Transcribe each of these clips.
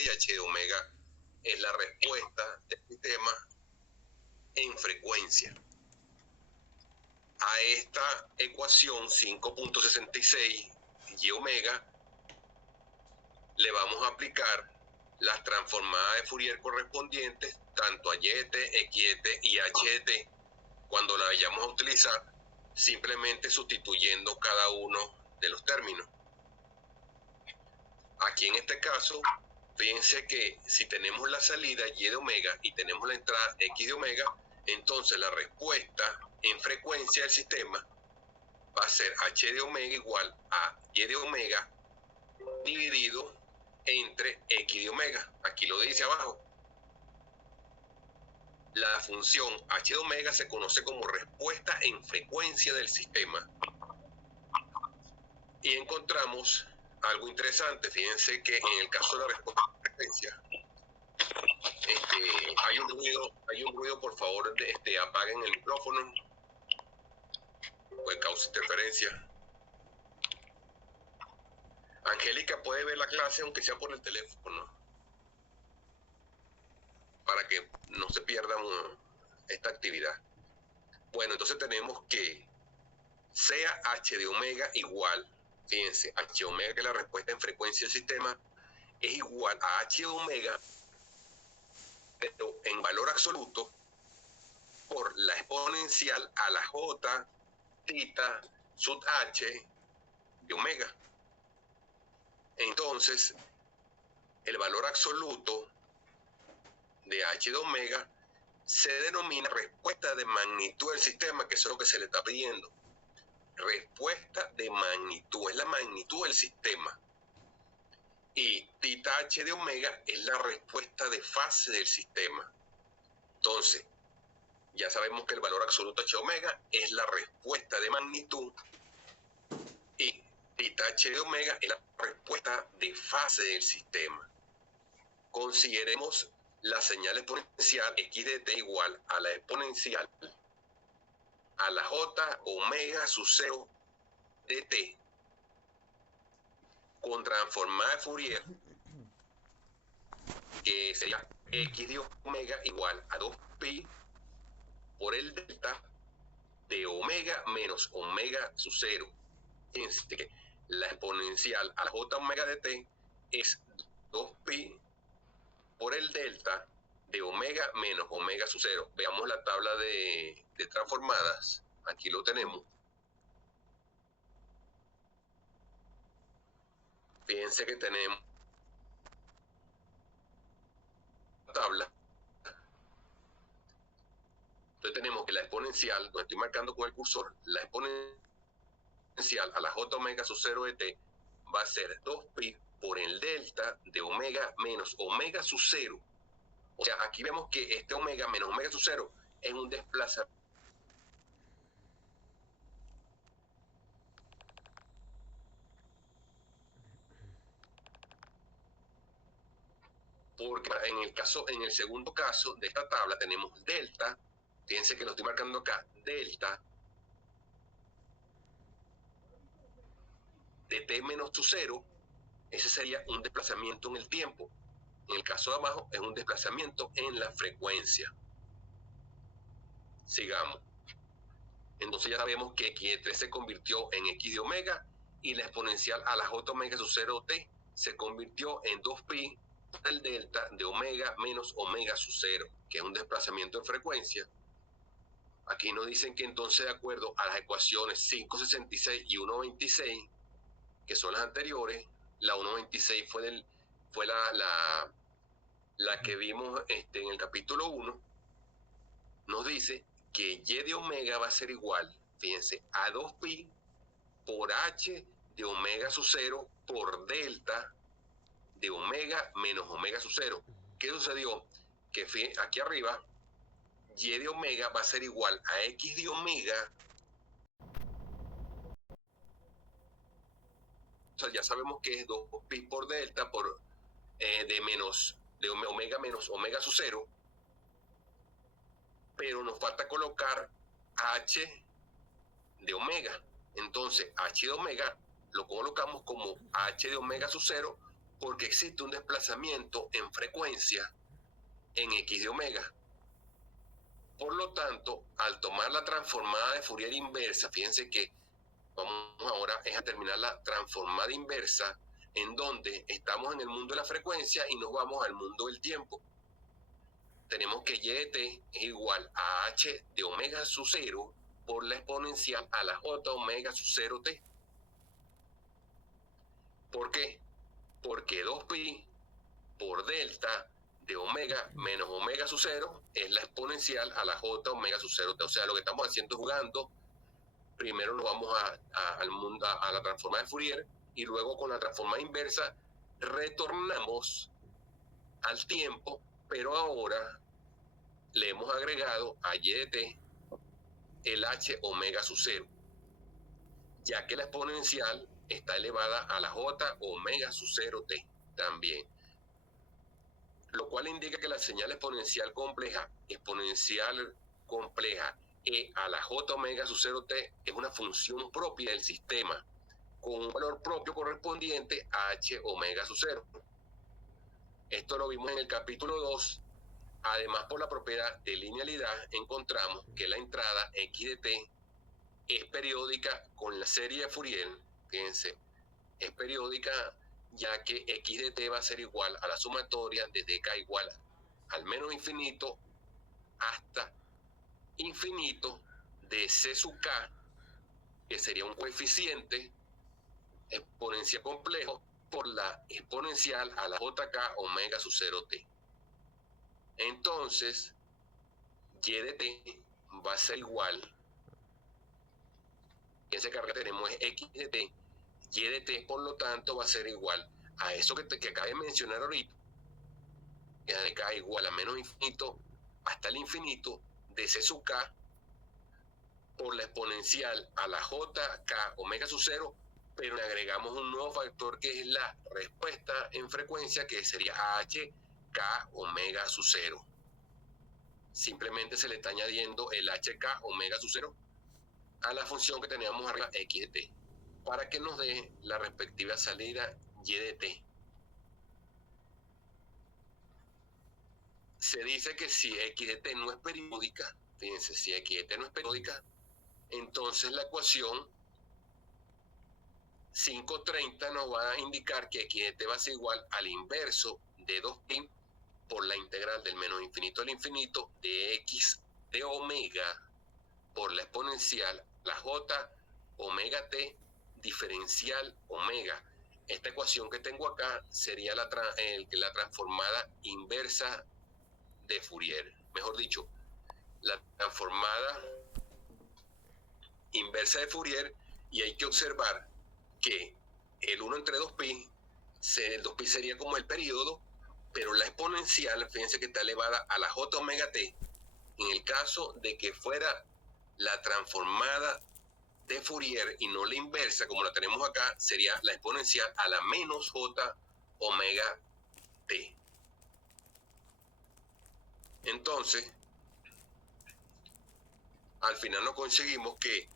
y h de omega es la respuesta del sistema en frecuencia. A esta ecuación 5.66 y omega le vamos a aplicar las transformadas de Fourier correspondientes tanto a y de t, x de t y h de t. Cuando la vayamos a utilizar, simplemente sustituyendo cada uno de los términos. Aquí en este caso, fíjense que si tenemos la salida y de omega y tenemos la entrada x de omega, entonces la respuesta en frecuencia del sistema va a ser h de omega igual a y de omega dividido entre x de omega. Aquí lo dice abajo. La función h de omega se conoce como respuesta en frecuencia del sistema. Y encontramos algo interesante. Fíjense que en el caso de la respuesta en frecuencia, hay un ruido, por favor, apaguen el micrófono, pues causa interferencia. Angélica puede ver la clase aunque sea por el teléfono, para que no se pierda esta actividad. Bueno, entonces tenemos que sea h de omega igual, fíjense, h de omega, que es la respuesta en frecuencia del sistema, es igual a h de omega, pero en valor absoluto, por la exponencial a la j tita sub h de omega. Entonces, el valor absoluto de h de omega se denomina respuesta de magnitud del sistema, que eso es lo que se le está pidiendo. Respuesta de magnitud, es la magnitud del sistema. Y tita h de omega es la respuesta de fase del sistema. Entonces, ya sabemos que el valor absoluto h de omega es la respuesta de magnitud y tita h de omega es la respuesta de fase del sistema. Consideremos la señal exponencial x de t igual a la exponencial a la j omega sub 0 de t con transformada de Fourier, que sería x de omega igual a 2pi por el delta de omega menos omega sub 0. Fíjense que la exponencial a la j omega de t es 2pi por el delta de omega menos omega sub 0. Veamos la tabla de transformadas. Aquí lo tenemos. Fíjense que tenemos la tabla. Entonces tenemos que la exponencial, lo estoy marcando con el cursor, la exponencial a la j omega sub 0 de t va a ser 2pi por el delta de omega menos omega sub 0. O sea, aquí vemos que este omega menos omega sub 0 es un desplazamiento. Porque en el segundo caso de esta tabla tenemos delta, fíjense que lo estoy marcando acá, delta de t menos sub 0, ese sería un desplazamiento en el tiempo. En el caso de abajo es un desplazamiento en la frecuencia. Sigamos. Entonces ya sabemos que x de 3 se convirtió en x de omega y la exponencial a la j omega sub 0 t se convirtió en 2pi por el delta de omega menos omega sub 0, que es un desplazamiento en frecuencia. Aquí nos dicen que entonces, de acuerdo a las ecuaciones 5.66 y 1.26, que son las anteriores, la 1.26 fue la que vimos en el capítulo 1, nos dice que y de omega va a ser igual, fíjense, a 2pi por h de omega sub 0 por delta de omega menos omega sub 0. ¿Qué sucedió? Que aquí arriba, y de omega va a ser igual a x de omega. O sea, ya sabemos que es 2pi por delta por de omega menos omega sub 0. Pero nos falta colocar h de omega. Entonces, h de omega lo colocamos como h de omega sub 0 porque existe un desplazamiento en frecuencia en X de omega. Por lo tanto, al tomar la transformada de Fourier inversa, fíjense que vamos ahora es a terminar la transformada inversa, en donde estamos en el mundo de la frecuencia y nos vamos al mundo del tiempo. Tenemos que y de t es igual a h de omega sub 0 por la exponencial a la j omega sub 0t. ¿Por qué? Porque 2pi por delta de omega menos omega sub 0 es la exponencial a la j omega sub 0t. O sea, lo que estamos haciendo es jugando. Primero nos vamos al mundo, a la transformada de Fourier, y luego con la transformada inversa retornamos al tiempo, pero ahora le hemos agregado a y de t el h omega sub 0, ya que la exponencial está elevada a la j omega sub 0t también, lo cual indica que la señal exponencial compleja e a la j omega sub 0t es una función propia del sistema con un valor propio correspondiente a h omega sub 0. Esto lo vimos en el capítulo 2. Además, por la propiedad de linealidad, encontramos que la entrada x de t es periódica con la serie de Fourier. Fíjense, es periódica ya que x de t va a ser igual a la sumatoria desde k igual al menos infinito hasta infinito de c sub k, que sería un coeficiente exponencial complejo por la exponencial a la jk omega sub 0t. Entonces, y de t va a ser igual, fíjense que acá tenemos x de t, y de t por lo tanto va a ser igual a eso que acabé de mencionar ahorita, que es de k igual a menos infinito hasta el infinito de c sub k por la exponencial a la jk omega sub 0, pero le agregamos un nuevo factor que es la respuesta en frecuencia, que sería hk omega sub 0. Simplemente se le está añadiendo el hk omega sub 0 a la función que teníamos arriba, x de t, para que nos dé la respectiva salida y de t. Se dice que si x de t no es periódica, fíjense, si x de t no es periódica, entonces la ecuación 530 nos va a indicar que x de t va a ser igual al inverso de 2pi por la integral del menos infinito al infinito de x de omega por la exponencial la j omega t diferencial omega. Esta ecuación que tengo acá sería la transformada inversa de Fourier. Mejor dicho, la transformada inversa de Fourier, y hay que observar que el 1 entre 2pi, el 2pi sería como el periodo, pero la exponencial, fíjense que está elevada a la j omega t. En el caso de que fuera la transformada de Fourier y no la inversa, como la tenemos acá, sería la exponencial a la menos j omega t. Entonces, al final nos conseguimos que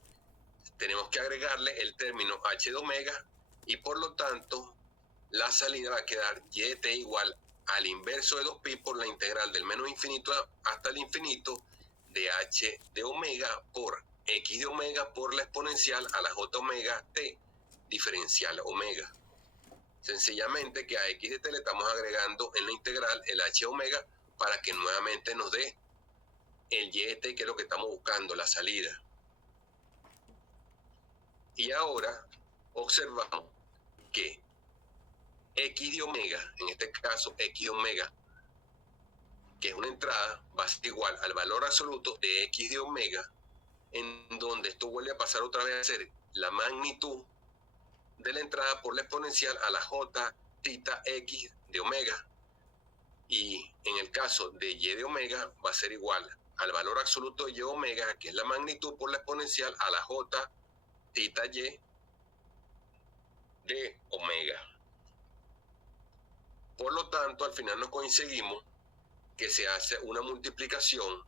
tenemos que agregarle el término h de omega, y por lo tanto la salida va a quedar y de t igual al inverso de 2pi por la integral del menos infinito hasta el infinito de h de omega por x de omega por la exponencial a la j omega t diferencial omega. Sencillamente que a x de t le estamos agregando en la integral el h de omega para que nuevamente nos dé el y de t, que es lo que estamos buscando, la salida. Y ahora observamos que x de omega, en este caso x de omega, que es una entrada, va a ser igual al valor absoluto de x de omega, en donde esto vuelve a pasar otra vez a ser la magnitud de la entrada por la exponencial a la j tita x de omega. Y en el caso de y de omega va a ser igual al valor absoluto de y omega, que es la magnitud por la exponencial a la j tita y de omega. Por lo tanto, al final nos conseguimos que se hace una multiplicación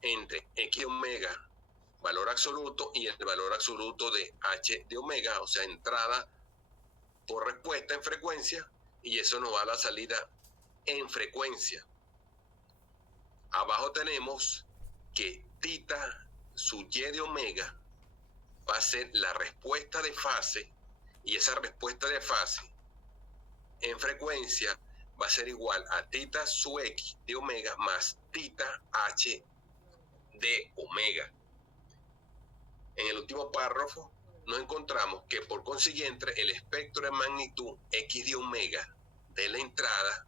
entre x de omega, valor absoluto, y el valor absoluto de h de omega, o sea, entrada por respuesta en frecuencia, y eso nos va a la salida en frecuencia. Abajo tenemos que tita su y de omega va a ser la respuesta de fase, y esa respuesta de fase en frecuencia va a ser igual a tita su x de omega más tita h de omega. En el último párrafo nos encontramos que por consiguiente el espectro de magnitud x de omega de la entrada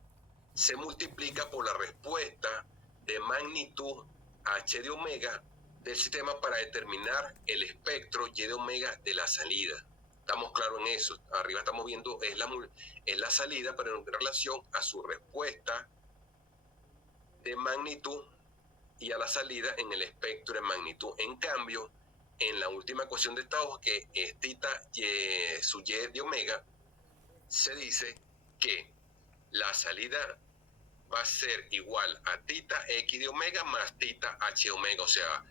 se multiplica por la respuesta de magnitud h de omega del sistema para determinar el espectro y de omega de la salida. Estamos claros en eso. Arriba estamos viendo es la salida, pero en relación a su respuesta de magnitud y a la salida en el espectro de magnitud. En cambio, en la última ecuación de estados, que es tita su y de omega, se dice que la salida va a ser igual a tita x de omega más tita h de omega, o sea,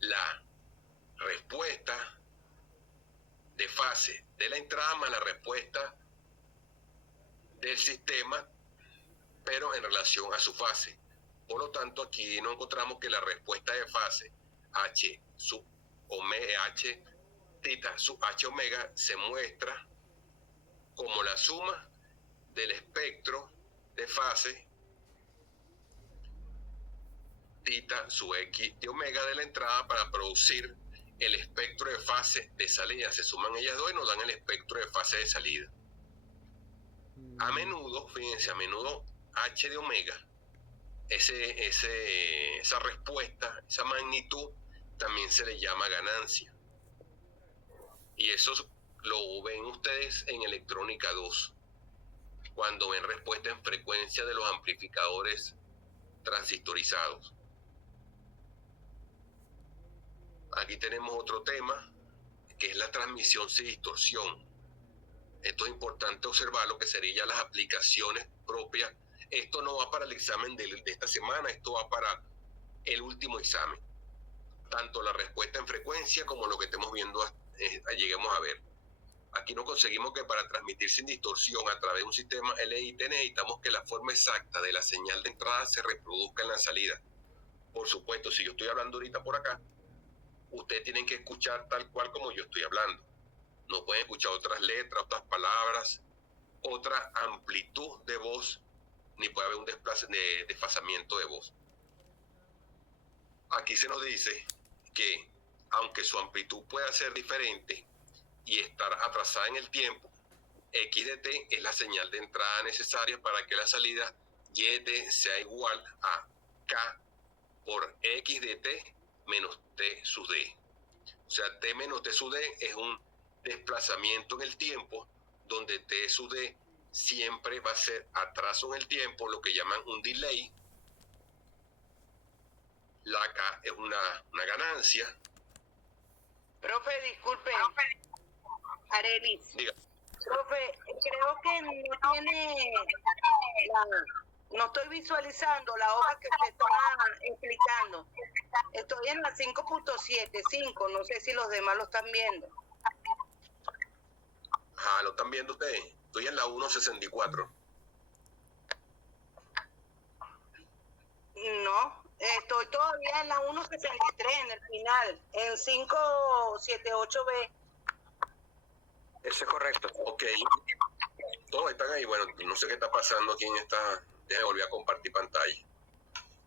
la respuesta de fase de la entrada más la respuesta del sistema, pero en relación a su fase. Por lo tanto, aquí nos encontramos que la respuesta de fase h sub omega, h tita sub h omega se muestra como la suma del espectro de fase tita su x de omega de la entrada para producir el espectro de fase de salida. Se suman ellas dos y nos dan el espectro de fase de salida. A menudo, fíjense, a menudo h de omega, esa respuesta, esa magnitud, también se le llama ganancia. Y eso lo ven ustedes en electrónica 2, cuando ven respuesta en frecuencia de los amplificadores transistorizados. Aquí tenemos otro tema, que es la transmisión sin distorsión. Esto es importante observar lo que serían las aplicaciones propias. Esto no va para el examen de esta semana, esto va para el último examen. Tanto la respuesta en frecuencia como lo que estemos viendo, lleguemos a ver. Aquí nos conseguimos que para transmitir sin distorsión a través de un sistema LIT necesitamos que la forma exacta de la señal de entrada se reproduzca en la salida. Por supuesto, si yo estoy hablando ahorita por acá, ustedes tienen que escuchar tal cual como yo estoy hablando. No pueden escuchar otras letras, otras palabras, otra amplitud de voz, ni puede haber un desfasamiento de voz. Aquí se nos dice que aunque su amplitud pueda ser diferente y estar atrasada en el tiempo, x de t es la señal de entrada necesaria para que la salida y de t sea igual a k por x de t menos t sub d. O sea, t menos t sub d es un desplazamiento en el tiempo, donde t sub d siempre va a ser atraso en el tiempo, lo que llaman un delay. La k es una ganancia. Profe, disculpe. Arelis. Diga. Profe, creo que no tiene no estoy visualizando la hoja que usted está explicando. Estoy en la 5.75, no sé si los demás lo están viendo. Ah, ¿lo están viendo ustedes? Estoy en la 1.64. No, estoy todavía en la 1.63, en el final, en 5.78B. Eso es correcto. Ok. Todos están ahí. Bueno, no sé qué está pasando aquí en esta... Déjame volver a compartir pantalla.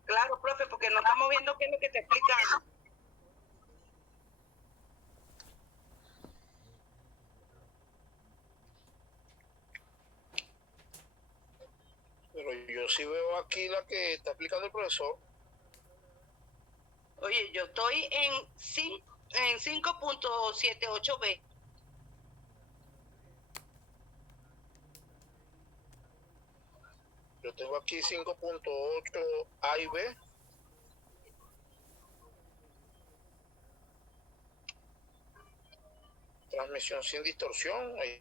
Claro, profe, porque no estamos viendo qué es lo que está explicando. Pero yo sí veo aquí la que está explicando el profesor. Oye, yo estoy en 5.78B. Yo tengo aquí 5.8 A y B. Transmisión sin distorsión. Ahí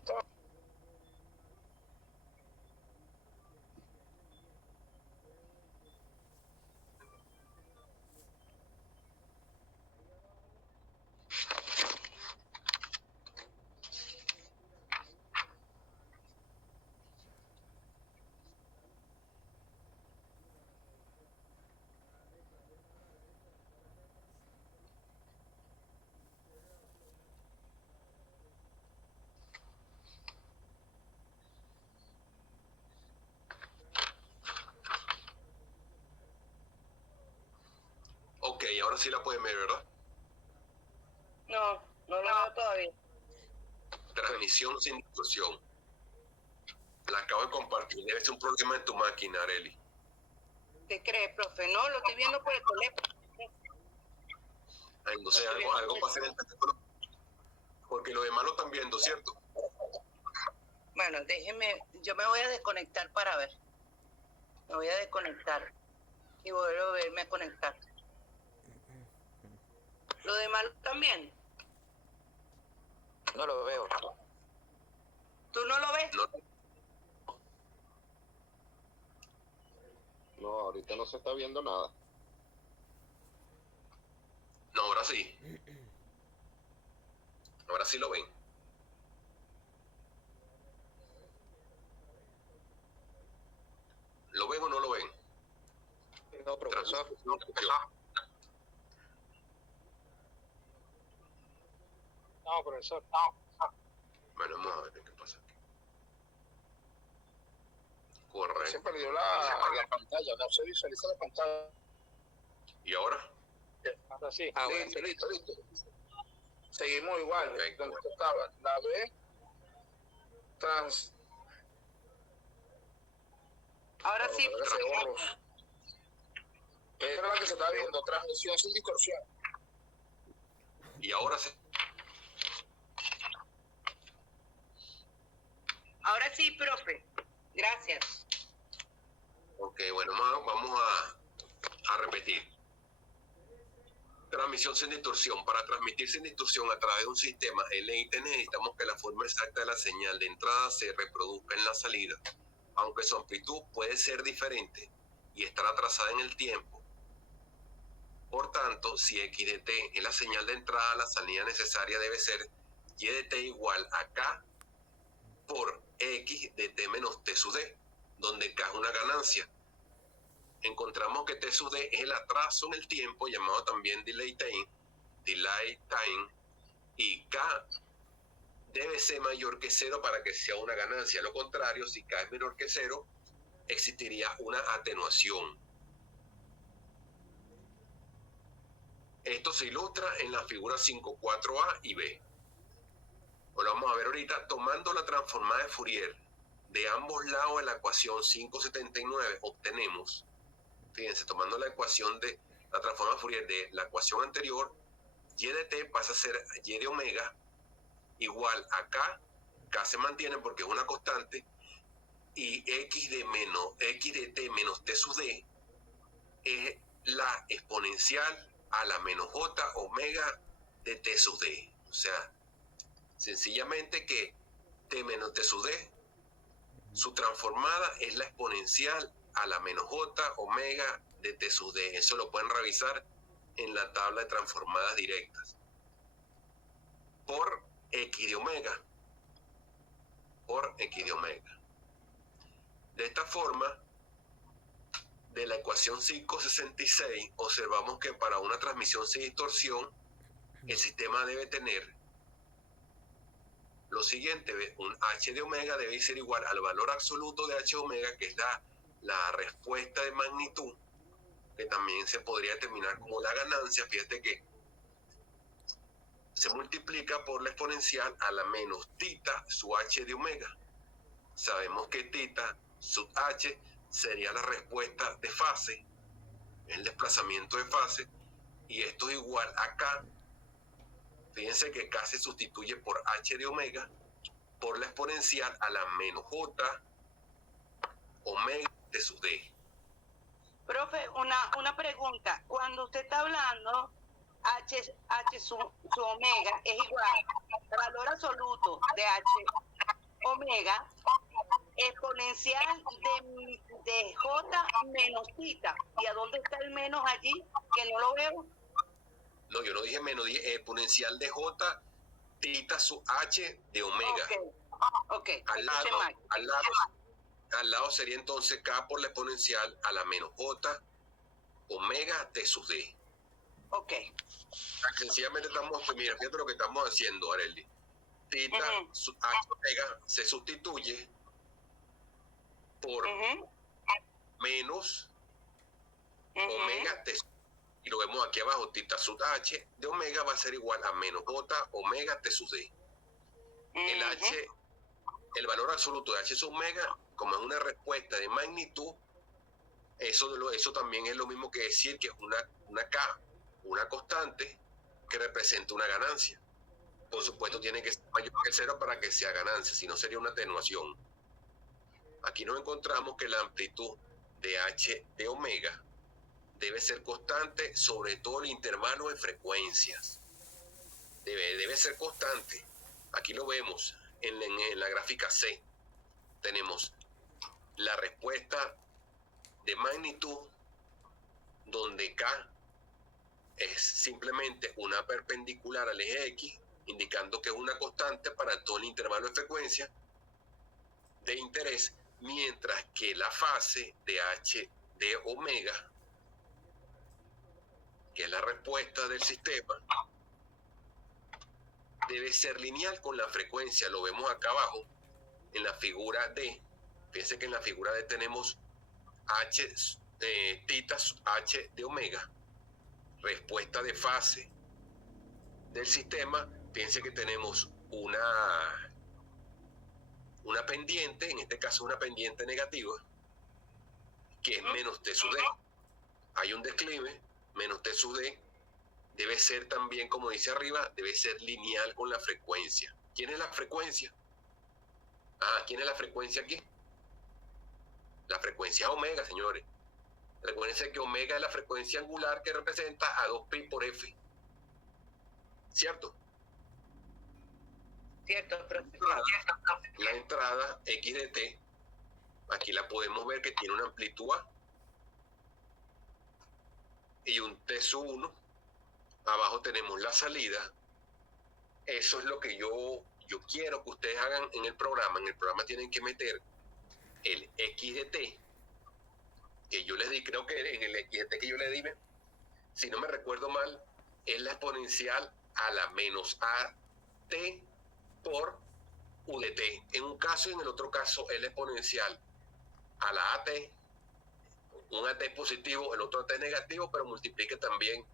está. ahora sí la pueden ver, ¿verdad? No, no lo veo todavía. Transmisión sin distorsión. La acabo de compartir. Debe ser un problema en tu máquina, Areli. ¿Qué crees, profe? No, lo estoy viendo por el teléfono. Entonces algo pasa en el teléfono. Porque los demás lo están viendo, ¿cierto? Bueno, déjeme, yo me voy a desconectar para ver. Me voy a desconectar y voy a volverme a conectar. ¿Lo demás también? No lo veo. ¿Tú no lo ves? No. No, ahorita no se está viendo nada. No, ahora sí. Ahora sí lo ven. ¿Lo ven o no lo ven? No, profesor. No, profesor. Bueno, vamos a ver qué pasa aquí. Correcto. Se perdió la pantalla, no se visualiza la pantalla. ¿Y ahora? Ahora sí. Listo. Seguimos igual, Okay, donde estaba. La B, Ahora sí. Esa era la que se está viendo, transmisión sin distorsión. Y ahora sí. Ahora sí, profe. Gracias. Ok, bueno, vamos a repetir. Transmisión sin distorsión. Para transmitir sin distorsión a través de un sistema LIT necesitamos que la forma exacta de la señal de entrada se reproduzca en la salida, aunque su amplitud puede ser diferente y estar atrasada en el tiempo. Por tanto, si X de T es la señal de entrada, la salida necesaria debe ser Y de T igual a K por X de T menos T sub D, donde K es una ganancia. Encontramos que T sub D es el atraso en el tiempo, llamado también delay time, y K debe ser mayor que 0 para que sea una ganancia. Lo contrario, si K es menor que 0, existiría una atenuación. Esto se ilustra en la figura 5.4a y b. Bueno, vamos a ver ahorita, tomando la transformada de Fourier de ambos lados de la ecuación 579, obtenemos, fíjense, tomando la ecuación de la transformada de Fourier de la ecuación anterior, y de t pasa a ser y de omega igual a k se mantiene porque es una constante, y x de t menos t sub d es la exponencial a la menos j omega de t sub d. O sea, sencillamente que t menos t sub d, su transformada es la exponencial a la menos j omega de t sub d. Eso lo pueden revisar en la tabla de transformadas directas. Por x de omega. Por x de omega. De esta forma, de la ecuación 566, observamos que para una transmisión sin distorsión, el sistema debe tener lo siguiente: un h de omega debe ser igual al valor absoluto de h omega, que es la respuesta de magnitud, que también se podría determinar como la ganancia. Fíjate que se multiplica por la exponencial a la menos tita su h de omega. Sabemos que tita sub h sería la respuesta de fase, el desplazamiento de fase, y esto es igual a k. Fíjense que k se sustituye por h de omega por la exponencial a la menos j omega de sub d. Profe, una pregunta. Cuando usted está hablando, h su omega es igual al valor absoluto de h omega exponencial de j menos tita. ¿Y a dónde está el menos allí? Que no lo veo. No, yo no dije menos, dije exponencial de j tita sub h de omega. Ok. Al lado sería entonces k por la exponencial a la menos j omega t sub d. Ok. Sencillamente mira, fíjate lo que estamos haciendo, Areli. Tita sub h omega se sustituye por menos omega t sub d. Y lo vemos aquí abajo, tita sub H de omega va a ser igual a menos J omega T sub D. El H, el valor absoluto de H sub omega, como es una respuesta de magnitud, eso también es lo mismo que decir que es una K, una constante que representa una ganancia. Por supuesto tiene que ser mayor que 0 para que sea ganancia, si no sería una atenuación. Aquí nos encontramos que la amplitud de H de omega debe ser constante, sobre todo el intervalo de frecuencias. Debe ser constante. Aquí lo vemos en la gráfica C. Tenemos la respuesta de magnitud, donde K es simplemente una perpendicular al eje X, indicando que es una constante para todo el intervalo de frecuencia de interés, mientras que la fase de H de omega, que es la respuesta del sistema, debe ser lineal con la frecuencia. Lo vemos acá abajo en la figura D. Fíjense que en la figura D tenemos tita H de omega, respuesta de fase del sistema. Fíjense que tenemos una pendiente, en este caso una pendiente negativa, que es menos T sub D. Hay un declive, menos T sub D, debe ser también, como dice arriba, debe ser lineal con la frecuencia. ¿Quién es la frecuencia? ¿Quién es la frecuencia aquí? La frecuencia omega, señores. Recuerden que omega es la frecuencia angular que representa a 2pi por F. ¿Cierto? Cierto, profesor. La entrada X de T, aquí la podemos ver que tiene una amplitud A y un T sub 1. Abajo tenemos la salida. Eso es lo que yo quiero que ustedes hagan en el programa. En el programa tienen que meter el X de T, que yo les di, creo que en el X de T que yo le di, si no me recuerdo mal, es la exponencial a la menos AT por U de T. En un caso y en el otro caso es la exponencial a la AT, un AT positivo, el otro AT negativo, pero multiplique también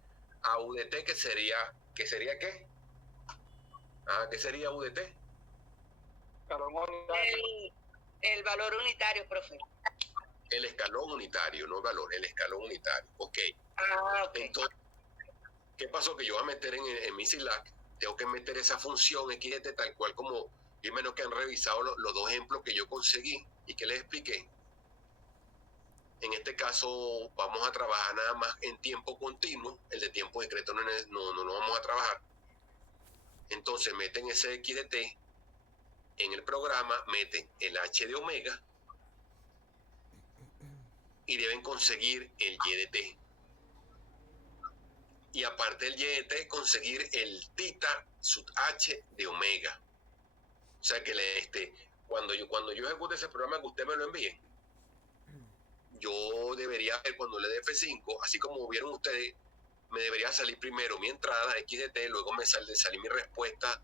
a U de T, que sería ¿qué? ¿Qué sería U de T? El valor unitario, profe. El escalón unitario, no el valor, el escalón unitario. Ok. Okay. Entonces, ¿qué pasó? Que yo voy a meter en mi SILAC, tengo que meter esa función X de T tal cual como, y menos que han revisado los dos ejemplos que yo conseguí y que les expliqué. En este caso vamos a trabajar nada más en tiempo continuo, el de tiempo discreto no lo vamos a trabajar. Entonces meten ese X de T en el programa, meten el H de omega y deben conseguir el Y de T. Y aparte del Y de T, conseguir el tita sub H de omega. O sea que cuando yo ejecute ese programa que usted me lo envíe, yo debería ver cuando le dé F5, así como vieron ustedes, me debería salir primero mi entrada X de T, luego me salir mi respuesta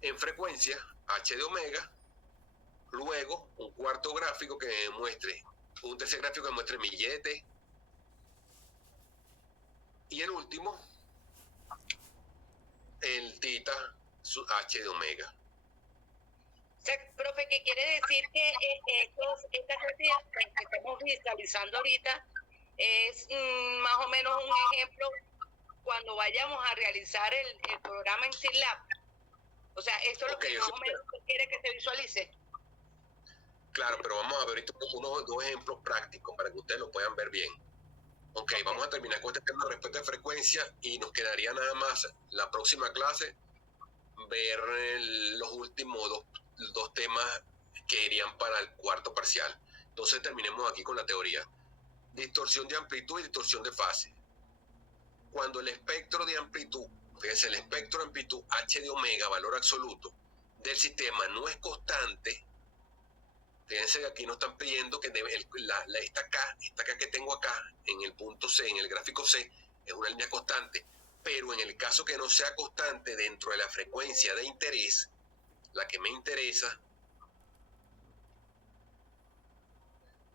en frecuencia H de omega, luego un cuarto gráfico que me muestre, un tercer gráfico que muestre mi Y de T, y el último, el tita sub H de omega. O sea, profe, ¿qué quiere decir que esta cantidad que estamos visualizando ahorita es más o menos un ejemplo cuando vayamos a realizar el programa en SILAB? O sea, esto es lo que más o menos quiere que se visualice. Claro, pero vamos a ver ahorita dos ejemplos prácticos para que ustedes lo puedan ver bien. Ok, vamos a terminar con este tema de respuesta de frecuencia y nos quedaría nada más la próxima clase ver los últimos dos temas que irían para el cuarto parcial. Entonces terminemos aquí con la teoría. Distorsión de amplitud y distorsión de fase. Cuando el espectro de amplitud, fíjense, el espectro de amplitud H de omega, valor absoluto, del sistema no es constante, fíjense que aquí nos están pidiendo que esta K que tengo acá, en el punto C, en el gráfico C, es una línea constante. Pero en el caso que no sea constante dentro de la frecuencia de interés, la que me interesa,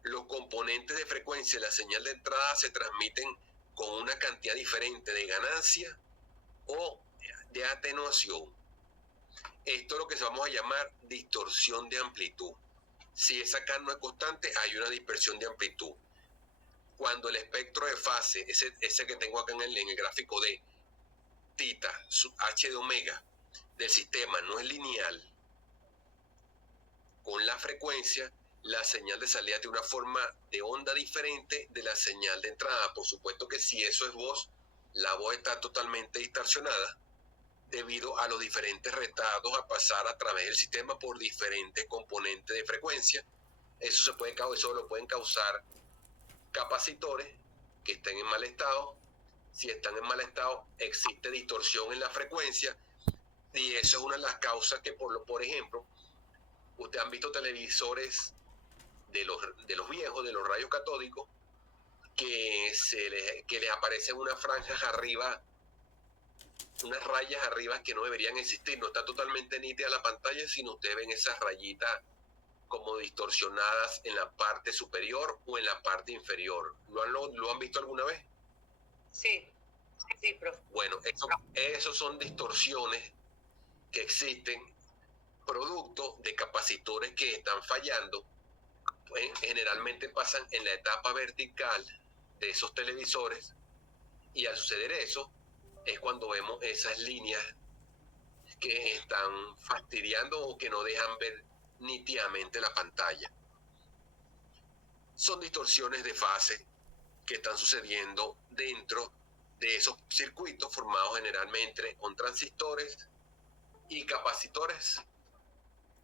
los componentes de frecuencia de la señal de entrada se transmiten con una cantidad diferente de ganancia o de atenuación. Esto es lo que vamos a llamar distorsión de amplitud. Si esa K no es constante, hay una dispersión de amplitud. Cuando el espectro de fase, ese que tengo acá en el gráfico de tita, h de omega, del sistema no es lineal con la frecuencia, la señal de salida tiene una forma de onda diferente de la señal de entrada. Por supuesto que si eso es voz, la voz está totalmente distorsionada debido a los diferentes retados a pasar a través del sistema por diferentes componentes de frecuencia. Eso lo pueden causar capacitores que estén en mal estado. Si están en mal estado, existe distorsión en la frecuencia, y eso es una de las causas que, por ejemplo, ustedes han visto televisores de los viejos, de los rayos catódicos, que les aparecen unas franjas arriba, unas rayas arriba que no deberían existir. No está totalmente nítida la pantalla, sino ustedes ven esas rayitas como distorsionadas en la parte superior o en la parte inferior. ¿Lo han visto alguna vez? Sí, profe. Bueno, eso son distorsiones que existen producto de capacitores que están fallando. Pues, generalmente pasan en la etapa vertical de esos televisores, y al suceder eso es cuando vemos esas líneas que están fastidiando o que no dejan ver nítidamente la pantalla. Son distorsiones de fase que están sucediendo dentro de esos circuitos formados generalmente con transistores y capacitores.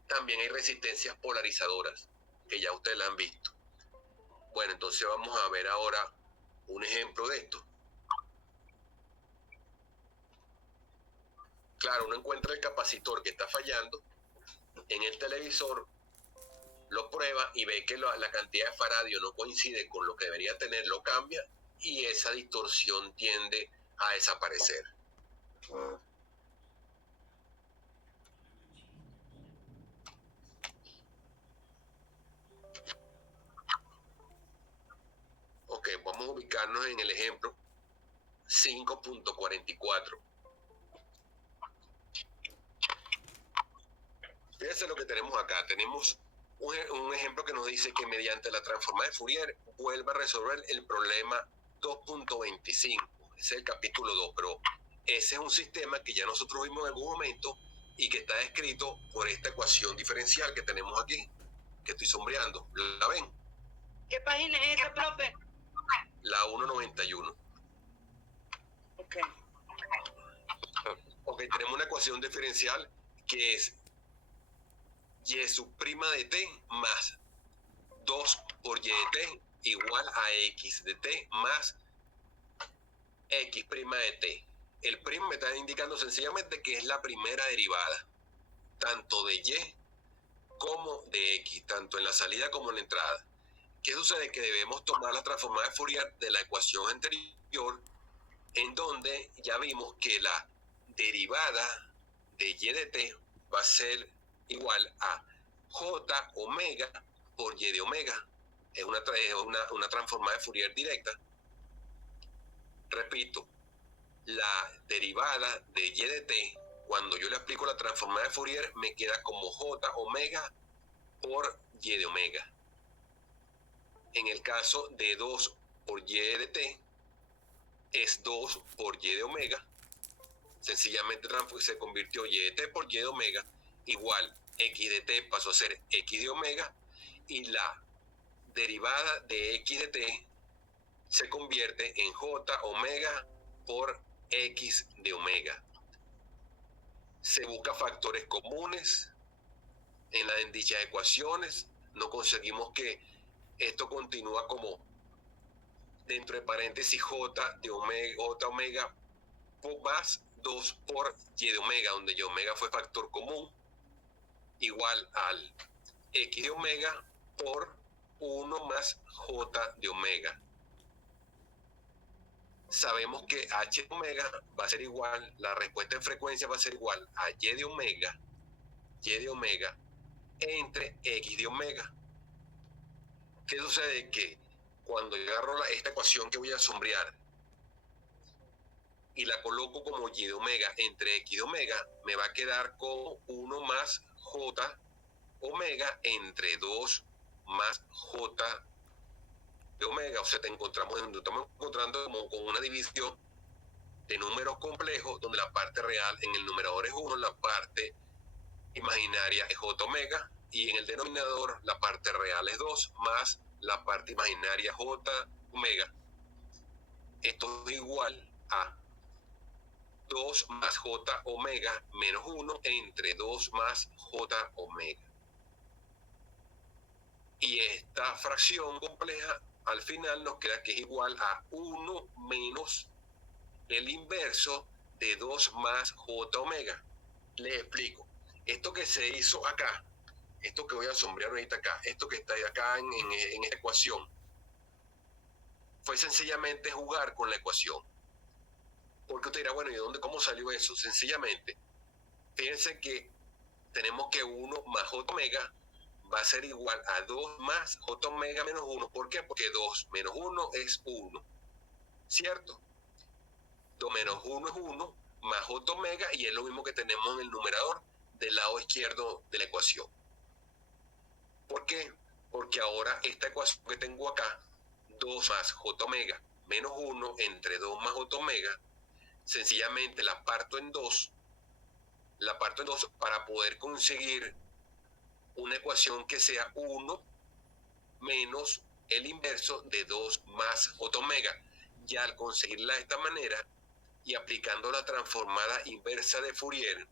También hay resistencias polarizadoras, que ya ustedes la han visto. Bueno, entonces vamos a ver ahora un ejemplo de esto. Claro, uno encuentra el capacitor que está fallando en el televisor, lo prueba y ve que la cantidad de faradio no coincide con lo que debería tener, lo cambia y esa distorsión tiende a desaparecer. Ok, vamos a ubicarnos en el ejemplo 5.44. Fíjense lo que tenemos acá. Tenemos un ejemplo que nos dice que mediante la transformada de Fourier vuelva a resolver el problema 2.25. Ese es el capítulo 2, pero ese es un sistema que ya nosotros vimos en algún momento y que está descrito por esta ecuación diferencial que tenemos aquí, que estoy sombreando. ¿La ven? ¿Qué página es esa, profe? La 191. Ok. Ok, tenemos una ecuación diferencial que es y sub prima de t más 2 por y de t igual a x de t más x prima de t. El primo me está indicando sencillamente que es la primera derivada, tanto de y como de x, tanto en la salida como en la entrada. ¿Qué sucede? Que debemos tomar la transformada de Fourier de la ecuación anterior, en donde ya vimos que la derivada de y de t va a ser igual a j omega por y de omega. Es una transformada de Fourier directa. Repito, la derivada de y de t, cuando yo le aplico la transformada de Fourier, me queda como j omega por y de omega. En el caso de 2 por y de t, es 2 por y de omega. Sencillamente se convirtió y de t por y de omega igual x de t pasó a ser x de omega, y la derivada de x de t se convierte en j omega por x de omega. Se busca factores comunes en dichas ecuaciones. No conseguimos que esto continúa como dentro de paréntesis j omega más 2 por y de omega, donde y de omega fue factor común, igual al x de omega por 1 más j de omega. Sabemos que h de omega va a ser igual, la respuesta en frecuencia va a ser igual a y de omega entre x de omega. ¿Qué sucede? Que cuando yo agarro esta ecuación que voy a sombrear y la coloco como y de omega entre x de omega, me va a quedar como 1 más j omega entre 2 más j de omega. O sea, estamos encontrando como con una división de números complejos donde la parte real en el numerador es 1, la parte imaginaria es j omega, y en el denominador la parte real es 2 más la parte imaginaria j omega. Esto es igual a 2 más j omega menos 1 entre 2 más j omega. Y esta fracción compleja al final nos queda que es igual a 1 menos el inverso de 2 más j omega. Les explico. Esto que se hizo acá, esto que voy a sombrear ahorita acá, esto que está acá en esta ecuación, fue sencillamente jugar con la ecuación. Porque usted dirá, bueno, ¿y cómo salió eso? Sencillamente, fíjense que tenemos que 1 más j omega va a ser igual a 2 más j omega menos 1. ¿Por qué? Porque 2 menos 1 es 1, ¿cierto? 2 menos 1 es 1 más j omega, y es lo mismo que tenemos en el numerador del lado izquierdo de la ecuación. ¿Por qué? Porque ahora esta ecuación que tengo acá, 2 más j omega menos 1 entre 2 más j omega, sencillamente la parto en 2 para poder conseguir una ecuación que sea 1 menos el inverso de 2 más j omega. Ya al conseguirla de esta manera y aplicando la transformada inversa de Fourier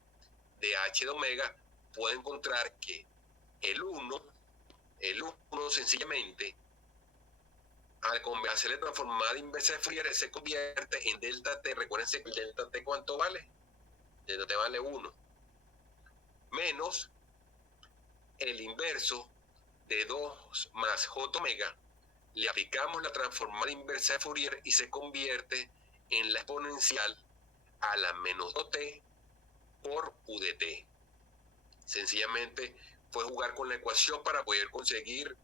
de h de omega, puedo encontrar que el 1 sencillamente, al hacerle transformada inversa de Fourier, se convierte en delta t. Recuérdense que el delta t, ¿cuánto vale? Delta t vale 1 menos el inverso de 2 más j omega. Le aplicamos la transformada inversa de Fourier y se convierte en la exponencial a la menos 2t por u de t. Sencillamente fue jugar con la ecuación para poder conseguir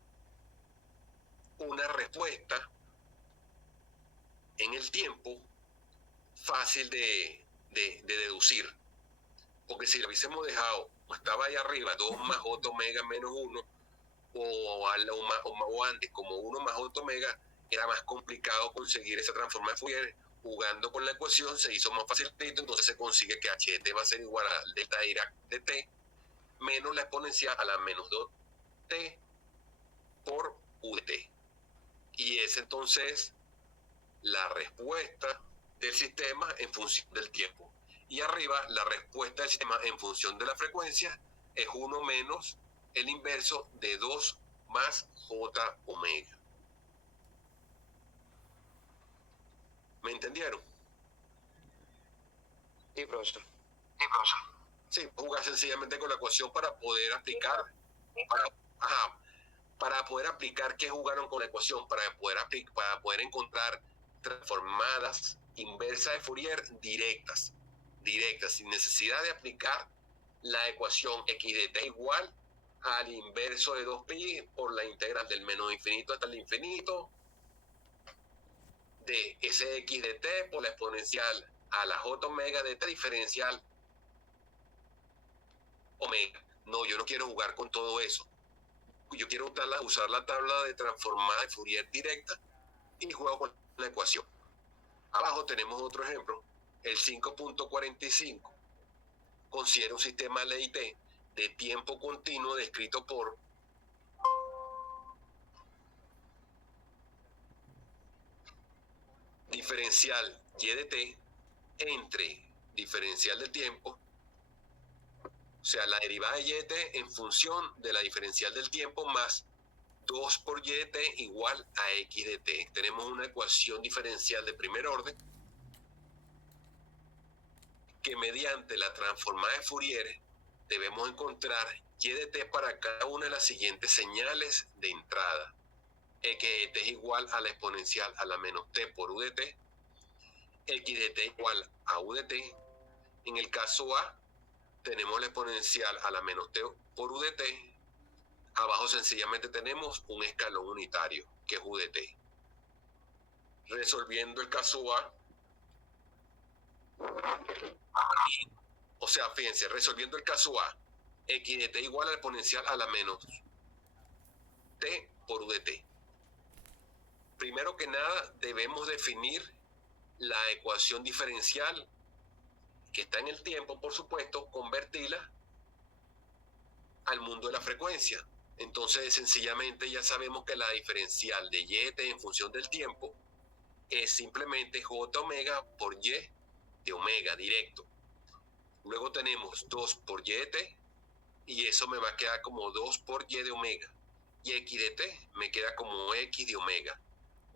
una respuesta en el tiempo fácil de deducir. Porque si lo hubiésemos dejado, estaba ahí arriba, 2 más j omega menos 1, o antes como 1 más j omega, era más complicado conseguir esa transformación de Fourier. Jugando con la ecuación se hizo más facilito, entonces se consigue que h de t va a ser igual a delta Dirac de t menos la exponencial a la menos 2t por u de t. Y es entonces la respuesta del sistema en función del tiempo. Y arriba la respuesta del sistema en función de la frecuencia es 1 menos el inverso de 2 más j omega. ¿Me entendieron? Sí, profesor. Sí, jugar sencillamente con la ecuación para poder aplicar, para poder aplicar qué jugaron con la ecuación, para poder encontrar transformadas inversas de Fourier directas, sin necesidad de aplicar la ecuación x de t igual al inverso de 2pi por la integral del menos infinito hasta el infinito de sx de t por la exponencial a la j omega de t diferencial omega. No, yo no quiero jugar con todo eso. Yo quiero usar la tabla de transformada de Fourier directa y juego con la ecuación. Abajo tenemos otro ejemplo, el 5.45. Considera un sistema LIT de tiempo continuo descrito por diferencial y de t entre diferencial de tiempo, o sea, la derivada de y de t en función de la diferencial del tiempo más 2 por y de t igual a x de t. Tenemos una ecuación diferencial de primer orden que mediante la transformada de Fourier debemos encontrar y de t para cada una de las siguientes señales de entrada. X de t es igual a la exponencial a la menos t por u de t, x de t igual a u de t. En el caso A, tenemos la exponencial a la menos t por u de t. Abajo sencillamente tenemos un escalón unitario, que es u de t. Resolviendo el caso A, O sea, fíjense, resolviendo el caso A, x de t igual al exponencial a la menos t por u de t. Primero que nada, debemos definir la ecuación diferencial que está en el tiempo, por supuesto, convertirla al mundo de la frecuencia. Entonces, sencillamente ya sabemos que la diferencial de y de t en función del tiempo es simplemente j omega por y de omega directo. Luego tenemos 2 por y de t, y eso me va a quedar como 2 por y de omega. Y x de t me queda como x de omega.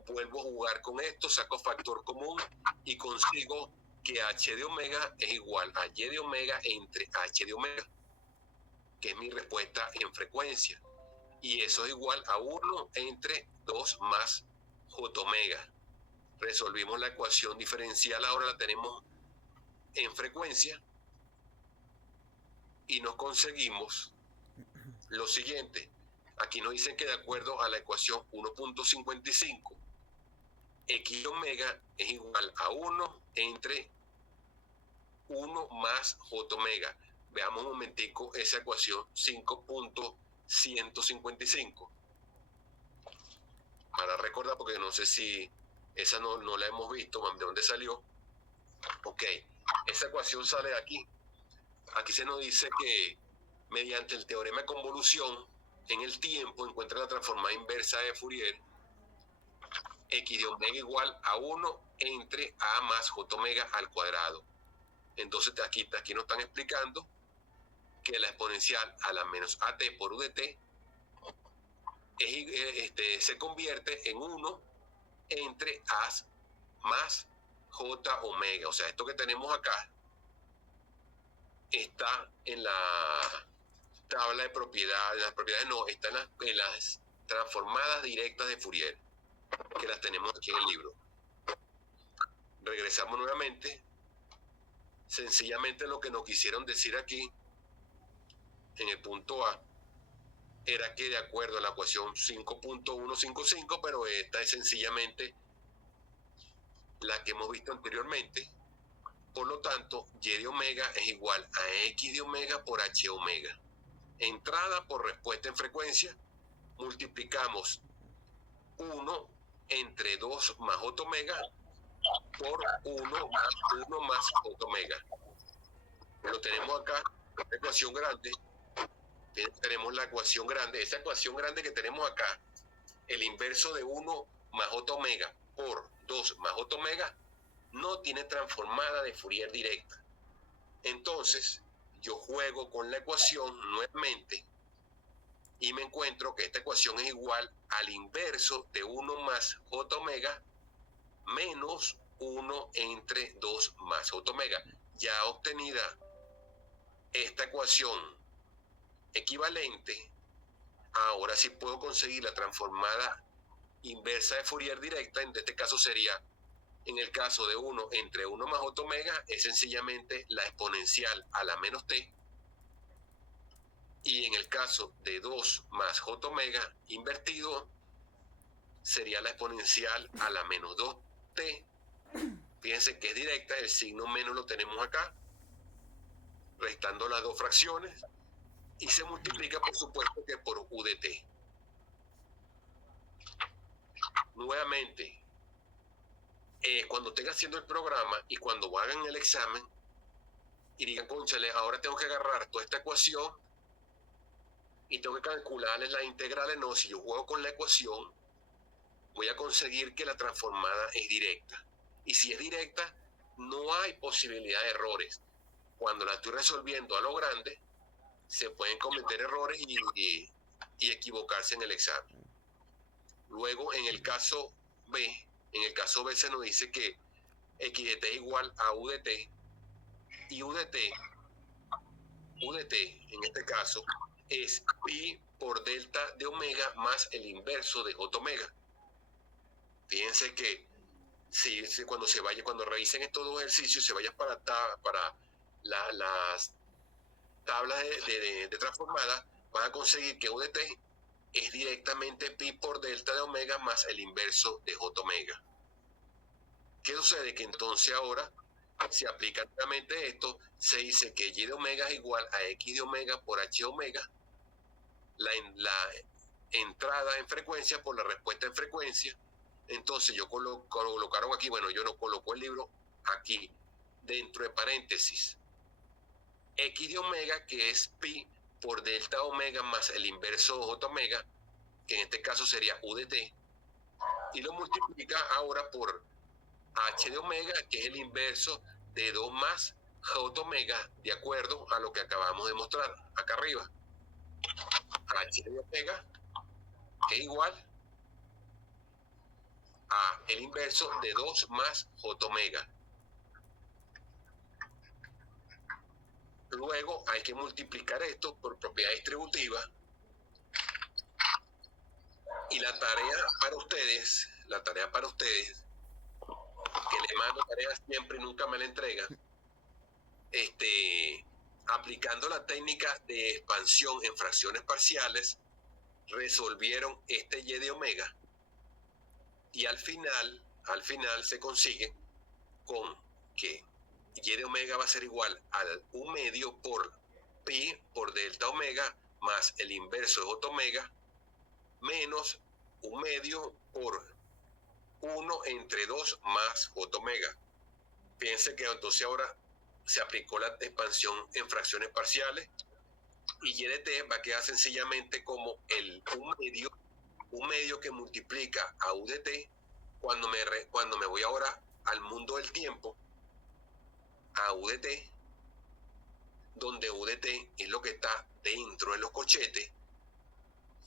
Vuelvo a jugar con esto, saco factor común y consigo que h de omega es igual a y de omega entre h de omega, que es mi respuesta en frecuencia. Y eso es igual a 1 entre 2 más j omega. Resolvimos la ecuación diferencial, ahora la tenemos en frecuencia y nos conseguimos lo siguiente. Aquí nos dicen que de acuerdo a la ecuación 1.55, x de omega es igual a 1 entre 1 más j omega. Veamos un momentico esa ecuación 5.155. Para recordar, porque no sé si esa no la hemos visto, ¿de dónde salió? Ok, esa ecuación sale de aquí. Aquí se nos dice que mediante el teorema de convolución en el tiempo encuentra la transformada inversa de Fourier x de omega igual a 1 entre a más j omega al cuadrado. Entonces aquí nos están explicando que la exponencial a la menos at por u de t se convierte en 1 entre a más j omega. O sea, esto que tenemos acá está en la tabla de propiedades. Las propiedades no, están en las transformadas directas de Fourier, que las tenemos aquí en el libro. Regresamos nuevamente. Sencillamente lo que nos quisieron decir aquí en el punto A era que de acuerdo a la ecuación 5.155, pero esta es sencillamente la que hemos visto anteriormente, por lo tanto y de omega es igual a x de omega por h omega. Entrada por respuesta en frecuencia, multiplicamos 1 entre 2 más j omega por 1 más j omega. Lo tenemos acá, la ecuación grande. Tenemos la ecuación grande. Esa ecuación grande que tenemos acá, el inverso de 1 más j omega por 2 más j omega, no tiene transformada de Fourier directa. Entonces, yo juego con la ecuación nuevamente y me encuentro que esta ecuación es igual al inverso de 1 más j omega menos 1 entre 2 más j omega. Ya obtenida esta ecuación equivalente, ahora sí puedo conseguir la transformada inversa de Fourier directa. En este caso sería, en el caso de 1 entre 1 más j omega, es sencillamente la exponencial a la menos t. Y en el caso de 2 más j omega invertido, sería la exponencial a la menos 2t. Fíjense que es directa, el signo menos lo tenemos acá, restando las dos fracciones, y se multiplica, por supuesto, que por u de t. Nuevamente, cuando estén haciendo el programa y cuando hagan el examen y digan, cónchale, ahora tengo que agarrar toda esta ecuación y tengo que calcularles las integrales. No, si yo juego con la ecuación, voy a conseguir que la transformada es directa. Y si es directa, no hay posibilidad de errores. Cuando la estoy resolviendo a lo grande, se pueden cometer errores y equivocarse en el examen. Luego, en el caso B, se nos dice que x de t es igual a u de t, y u de t en este caso es pi por delta de omega más el inverso de j omega. Fíjense que cuando revisen estos dos ejercicios, se vayan para las tablas de transformada, van a conseguir que u de t es directamente pi por delta de omega más el inverso de j omega. ¿Qué sucede? Que entonces ahora se aplica nuevamente esto, se dice que y de omega es igual a x de omega por h de omega, la entrada en frecuencia por la respuesta en frecuencia. Entonces yo colocaron aquí, bueno, yo no coloco el libro aquí, dentro de paréntesis, x de omega, que es pi por delta omega más el inverso de j omega, que en este caso sería u de t, y lo multiplica ahora por h de omega, que es el inverso de 2 más j omega, de acuerdo a lo que acabamos de mostrar acá arriba. H de omega es igual a el inverso de 2 más j omega. Luego hay que multiplicar esto por propiedad distributiva, y la tarea para ustedes, que le mando tareas siempre y nunca me la entregan, aplicando la técnica de expansión en fracciones parciales, resolvieron este y de omega, y al final se consigue con que y de omega va a ser igual al 1 medio por pi por delta omega más el inverso de j omega menos 1 medio por 1 entre 2 más j omega. Fíjense que entonces ahora se aplicó la expansión en fracciones parciales, y y de t va a quedar sencillamente como el 1 medio que multiplica a u de t. Cuando me voy ahora al mundo del tiempo, a u de t, donde u de t es lo que está dentro de los cochetes,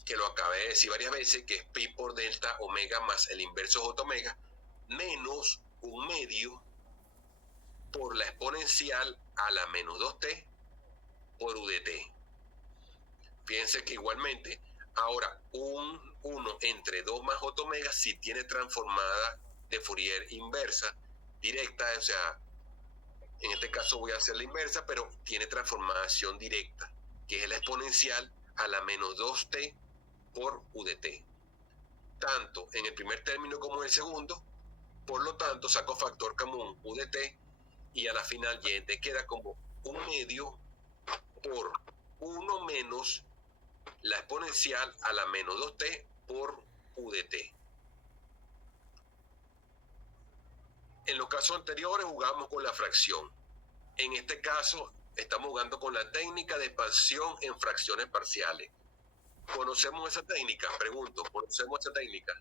que lo acabé de decir varias veces, que es pi por delta omega más el inverso j omega, menos 1 medio por la exponencial a la menos 2t por u de t. Fíjense que igualmente, ahora un 1 entre 2 más j omega sí tiene transformada de Fourier inversa directa, o sea, en este caso voy a hacer la inversa, pero tiene transformación directa, que es la exponencial a la menos 2t por u de t, tanto en el primer término como en el segundo. Por lo tanto, saco factor común u de t, y a la final y de t queda como 1 medio por 1 menos la exponencial a la menos 2t por u de t. En los casos anteriores jugamos con la fracción. En este caso estamos jugando con la técnica de expansión en fracciones parciales. ¿Conocemos esa técnica? Pregunto, ¿conocemos esa técnica?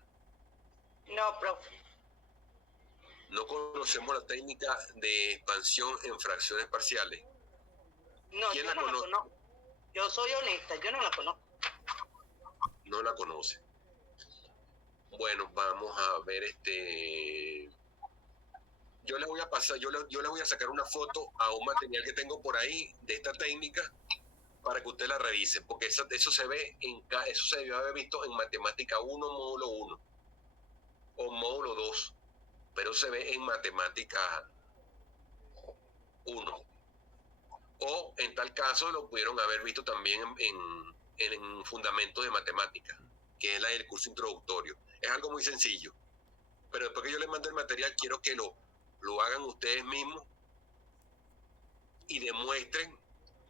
No, profe. ¿No conocemos la técnica de expansión en fracciones parciales? No, ¿Quién yo la no la conoce? conozco. Yo soy honesta, yo no la conozco. No la conoce. Bueno, vamos a ver yo les voy a pasar, yo les voy a sacar una foto a un material que tengo por ahí de esta técnica para que usted la revise, porque eso se ve eso se debe haber visto en matemática 1, módulo 1 o módulo 2, pero se ve en matemática 1. O en tal caso lo pudieron haber visto también en fundamentos de matemática, que es la del curso introductorio. Es algo muy sencillo, pero después que yo les mande el material, quiero que lo hagan ustedes mismos y demuestren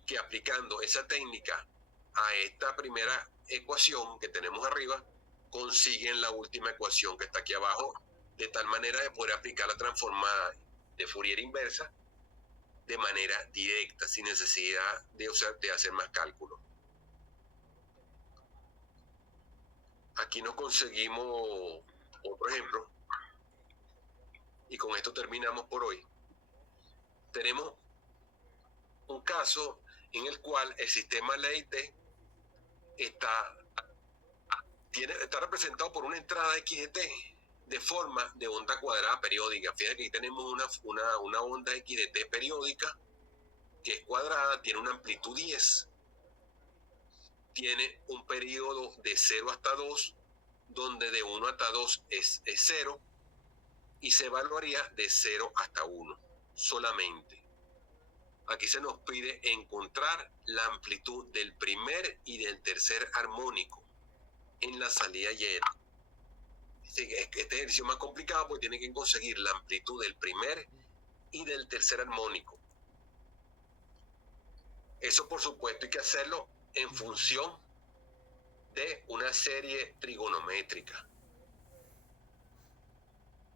que aplicando esa técnica a esta primera ecuación que tenemos arriba, consiguen la última ecuación que está aquí abajo, de tal manera de poder aplicar la transformada de Fourier inversa de manera directa, sin necesidad de hacer más cálculos. Aquí nos conseguimos otro ejemplo, y con esto terminamos por hoy. Tenemos un caso en el cual el sistema LEIT está representado por una entrada x de t de forma de onda cuadrada periódica. Fíjate que aquí tenemos una onda x de t periódica que es cuadrada, tiene una amplitud 10, tiene un periodo de 0 hasta 2, donde de 1 hasta 2 es 0, y se evaluaría de 0 hasta 1 solamente. Aquí se nos pide encontrar la amplitud del primer y del tercer armónico en la salida y. Este ejercicio es más complicado porque tiene que conseguir la amplitud del primer y del tercer armónico. Eso, por supuesto, hay que hacerlo en función de una serie trigonométrica.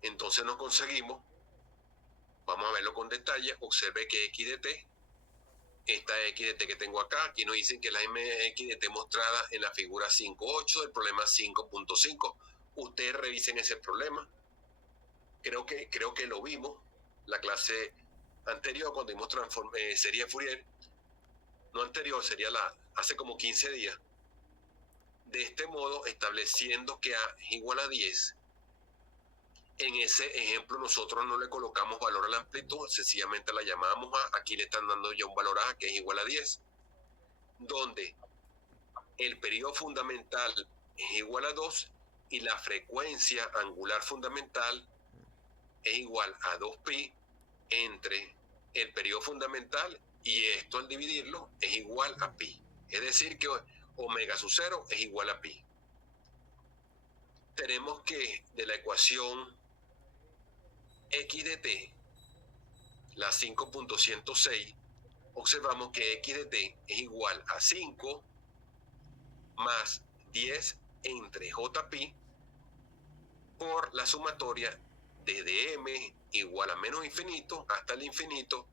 Entonces nos conseguimos, vamos a verlo con detalle, observe que x de t, esta x de t que tengo acá, aquí nos dicen que la mx de t mostrada en la figura 5.8 del problema 5.5. Ustedes revisen ese problema. Creo que lo vimos la clase anterior cuando vimos serie de Fourier. No anterior, sería hace como 15 días. De este modo, estableciendo que a es igual a 10, en ese ejemplo nosotros no le colocamos valor a la amplitud, sencillamente la llamamos a, aquí le están dando ya un valor a que es igual a 10, donde el periodo fundamental es igual a 2 y la frecuencia angular fundamental es igual a 2pi entre el periodo fundamental, y esto al dividirlo es igual a pi. Es decir que omega sub 0 es igual a pi. Tenemos que de la ecuación x de t, la 5.106, observamos que x de t es igual a 5 más 10 entre jpi por la sumatoria desde m igual a menos infinito hasta el infinito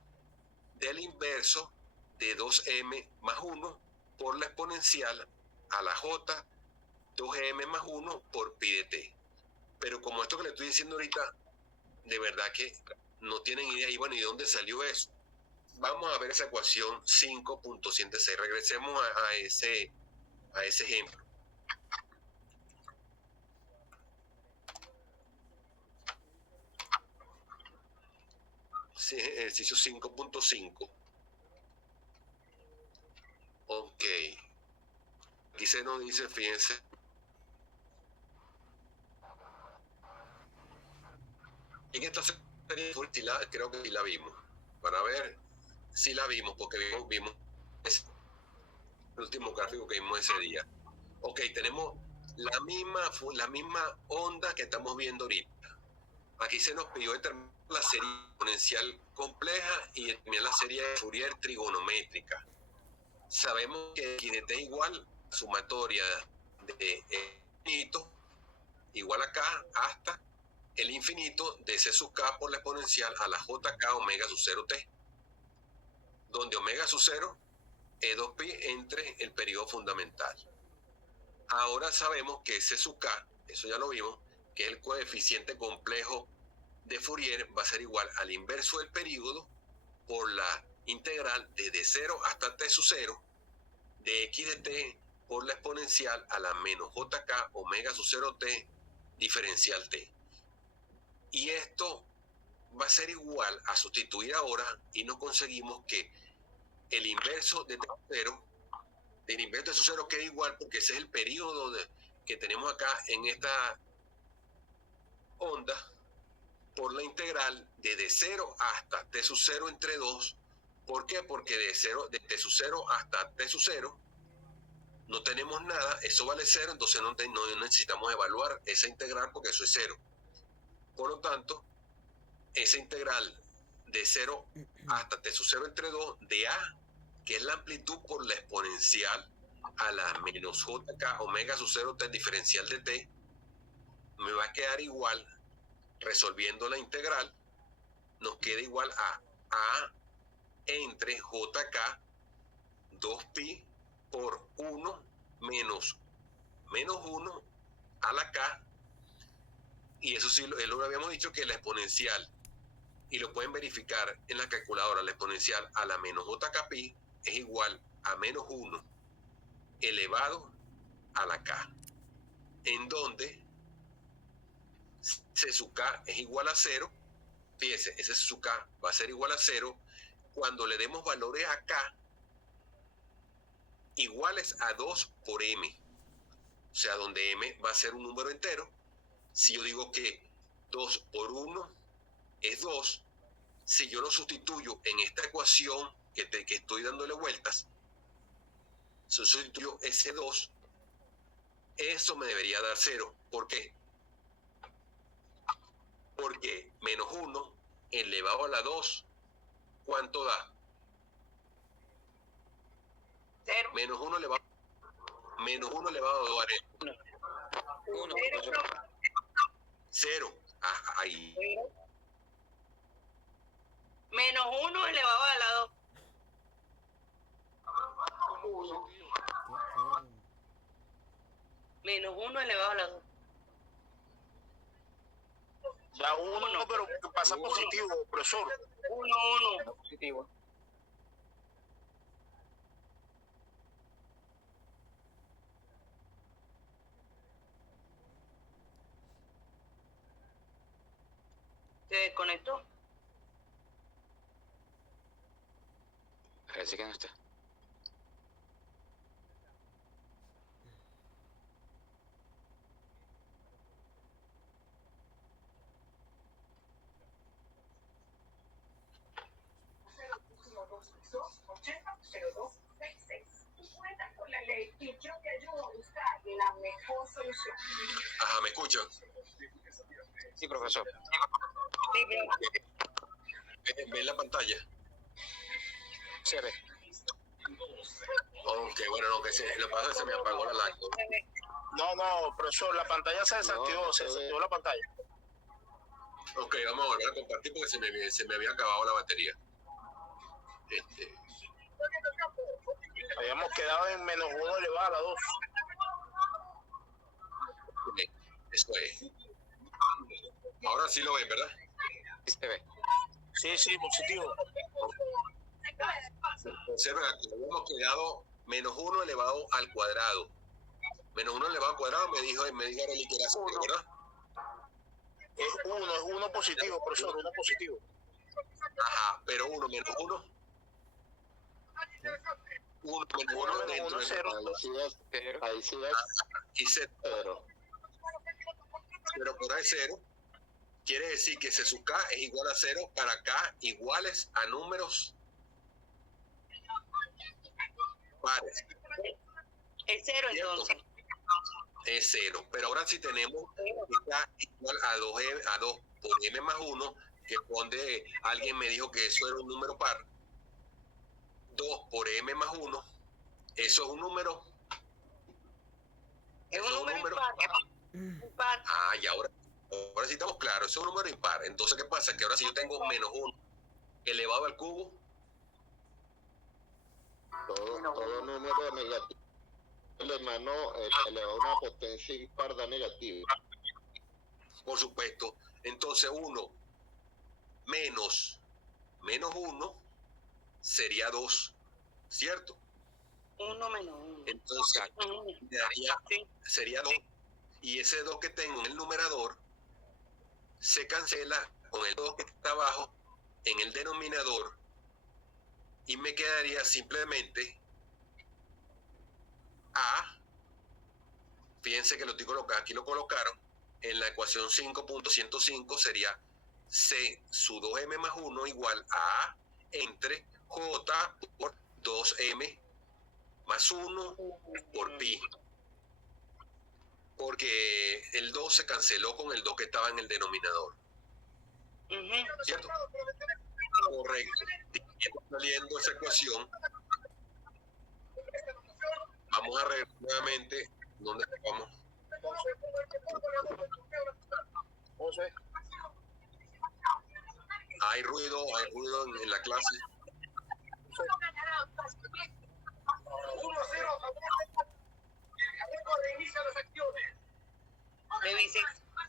del inverso de 2m más 1 por la exponencial a la j 2m más 1 por pi de t. Pero como esto que le estoy diciendo ahorita, de verdad que no tienen idea, y bueno, ¿y de dónde salió eso? Vamos a ver esa ecuación 5.106. Regresemos a ese ejemplo. Sí, ejercicio 5.5. Ok. Aquí se nos dice, fíjense. En esta serie creo que sí la vimos. Para ver si la vimos, porque vimos el último gráfico que vimos ese día. Ok, tenemos la misma onda que estamos viendo ahorita. Aquí se nos pidió determinar la serie exponencial compleja y determinar la serie de Fourier trigonométrica. Sabemos que x de t igual sumatoria de infinito igual a k hasta el infinito de c sub k por la exponencial a la jk omega sub 0t, donde omega sub 0 es 2pi entre el periodo fundamental. Ahora sabemos que c sub k, eso ya lo vimos, que es el coeficiente complejo de Fourier, va a ser igual al inverso del período por la integral desde 0 hasta t sub 0 de x de t por la exponencial a la menos jk omega sub 0t diferencial t. Y esto va a ser igual a sustituir ahora, y nos conseguimos que el inverso de t sub 0, el inverso de sub 0 queda igual, porque ese es el periodo que tenemos acá en esta onda, por la integral desde 0 hasta t sub 0 entre 2. ¿Por qué? Porque de t sub 0 hasta t sub 0 no tenemos nada, eso vale 0, entonces no necesitamos evaluar esa integral porque eso es 0. Por lo tanto, esa integral de 0 hasta t sub 0 entre 2 de a, que es la amplitud por la exponencial a la menos jk omega sub 0 t diferencial de t, me va a quedar igual, resolviendo la integral, nos queda igual a entre jk 2pi por 1 menos 1 a la k, y eso sí, lo habíamos dicho que la exponencial, y lo pueden verificar en la calculadora, la exponencial a la menos jkpi es igual a menos 1 elevado a la k, en donde c sub k es igual a 0. Fíjense, ese c sub k va a ser igual a 0 cuando le demos valores a k iguales a 2 por m, o sea, donde m va a ser un número entero. Si yo digo que 2 por 1 es 2, si yo lo sustituyo en esta ecuación que estoy dándole vueltas, si sustituyo ese 2, eso me debería dar 0. ¿Por qué? Porque menos 1 elevado a la 2, ¿cuánto da? 0. Menos 1 elevado a 2, Arely. 1. 0. Ahí. Menos 1 elevado a la 2. Menos 1 elevado a la 2. Da 1, pero pasa positivo, profesor. 1. Positivo. Se desconectó. Parece que no está. Ajá, ¿me escuchan? Sí, profesor. ¿Ven la pantalla? Se ve. Ok, bueno, no, que lo que pasa es que se me apagó la laptop. No, profesor, la pantalla se desactivó, se desactivó la pantalla. Ok, vamos a volver a compartir porque se me había acabado la batería. Habíamos quedado en menos 1 elevado a la 2. Eso es. Ahora sí lo ven, ¿verdad? Sí se ve. Sí, positivo. Observen aquí, habíamos quedado menos 1 elevado al cuadrado. Menos 1 elevado al cuadrado me dijo Arely que era 0, ¿verdad? Es 1 positivo, profesor, 1 positivo. Ajá, pero 1 menos 1. 1 menos 1 dentro de 0. Ahí sí es. y 0. 0 por ahí 0. Quiere decir que C sub K es igual a 0 para K iguales a números pares. Es 0 entonces. Es 0. Pero ahora sí tenemos K igual a 2 por M más 1, que donde alguien me dijo que eso era un número par. 2 por M más 1, eso es un número. Es un número impar. Ah, y ahora sí estamos claros, eso es un número impar. Entonces, ¿qué pasa? Que ahora si yo tengo menos 1 elevado al cubo, todo número negativo hermano elevado a una potencia impar da negativo. por supuesto. Entonces 1 menos 1 sería 2, ¿cierto? 1 menos 1. Entonces sería 2. Y ese 2 que tengo en el numerador se cancela con el 2 que está abajo en el denominador y me quedaría simplemente A. Fíjense que lo estoy colocando, aquí lo colocaron. En la ecuación 5.105 sería C sub 2M más 1 igual a A entre J por 2M más 1 por pi. Porque el 2 se canceló con el 2 que estaba en el denominador. ¿Cierto? Correcto. Saliendo esa ecuación, vamos a ver nuevamente dónde vamos. Hay ruido en la clase. 1-0 a favor. Reinicia las acciones. Revise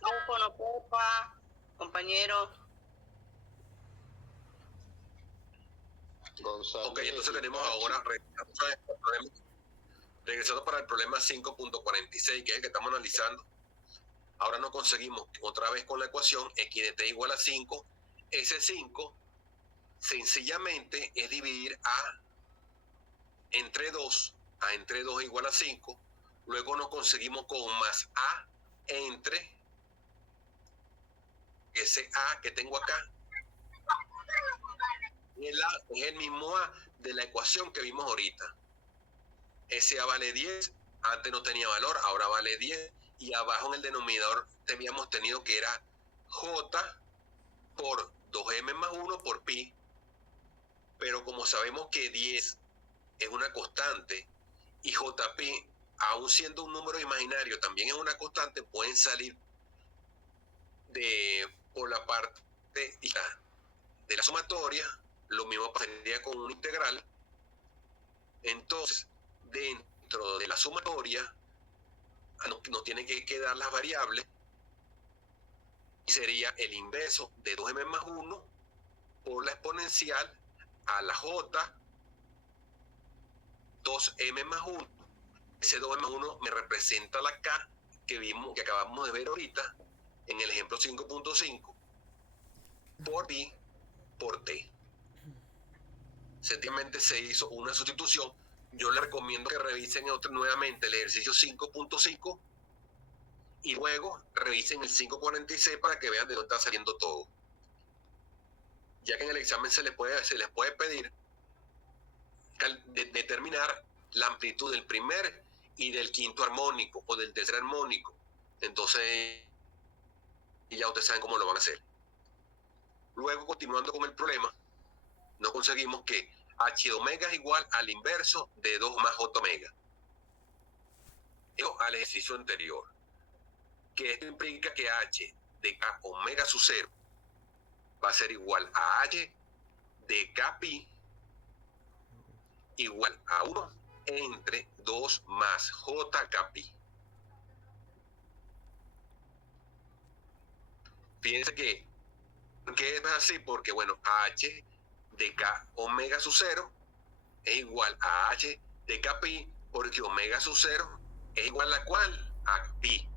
grupo, no copa, compañero. Gonzalo. Ok, entonces tenemos ahora, regresando para el problema 5.46, que es el que estamos analizando. Ahora no conseguimos otra vez con la ecuación x de t igual a 5. Ese 5 sencillamente es dividir a entre 2 igual a 5. Luego nos conseguimos con más a entre ese a que tengo acá. El a es el mismo a de la ecuación que vimos ahorita. Ese a vale 10, antes no tenía valor, ahora vale 10. Y abajo en el denominador habíamos tenido que era j por 2m más 1 por pi, pero como sabemos que 10 es una constante y JP, aun siendo un número imaginario, también es una constante, pueden salir por la parte de la sumatoria. Lo mismo pasaría con una integral. Entonces, dentro de la sumatoria nos tienen que quedar las variables, y sería el inverso de 2m más 1 por la exponencial a la j 2m más 1. Ese 2m más 1 me representa la k que acabamos de ver ahorita en el ejemplo 5.5 por pi por t. Sencillamente se hizo una sustitución. Yo les recomiendo que revisen nuevamente el ejercicio 5.5 y luego revisen el 5.46 para que vean de dónde está saliendo todo. Ya que en el examen se les puede pedir determinar la amplitud del primer y del quinto armónico o del tercer armónico. Entonces, ya ustedes saben cómo lo van a hacer. Luego, continuando con el problema, nos conseguimos que h de omega es igual al inverso de 2 más j omega. Esto al ejercicio anterior. Que esto implica que h de k omega sub 0 va a ser igual a h de k pi igual a 1 entre 2 más jk pi. Fíjense que es así porque, bueno, h de k omega sub 0 es igual a h de k pi, porque omega sub 0 es igual a ¿cuál? A pi.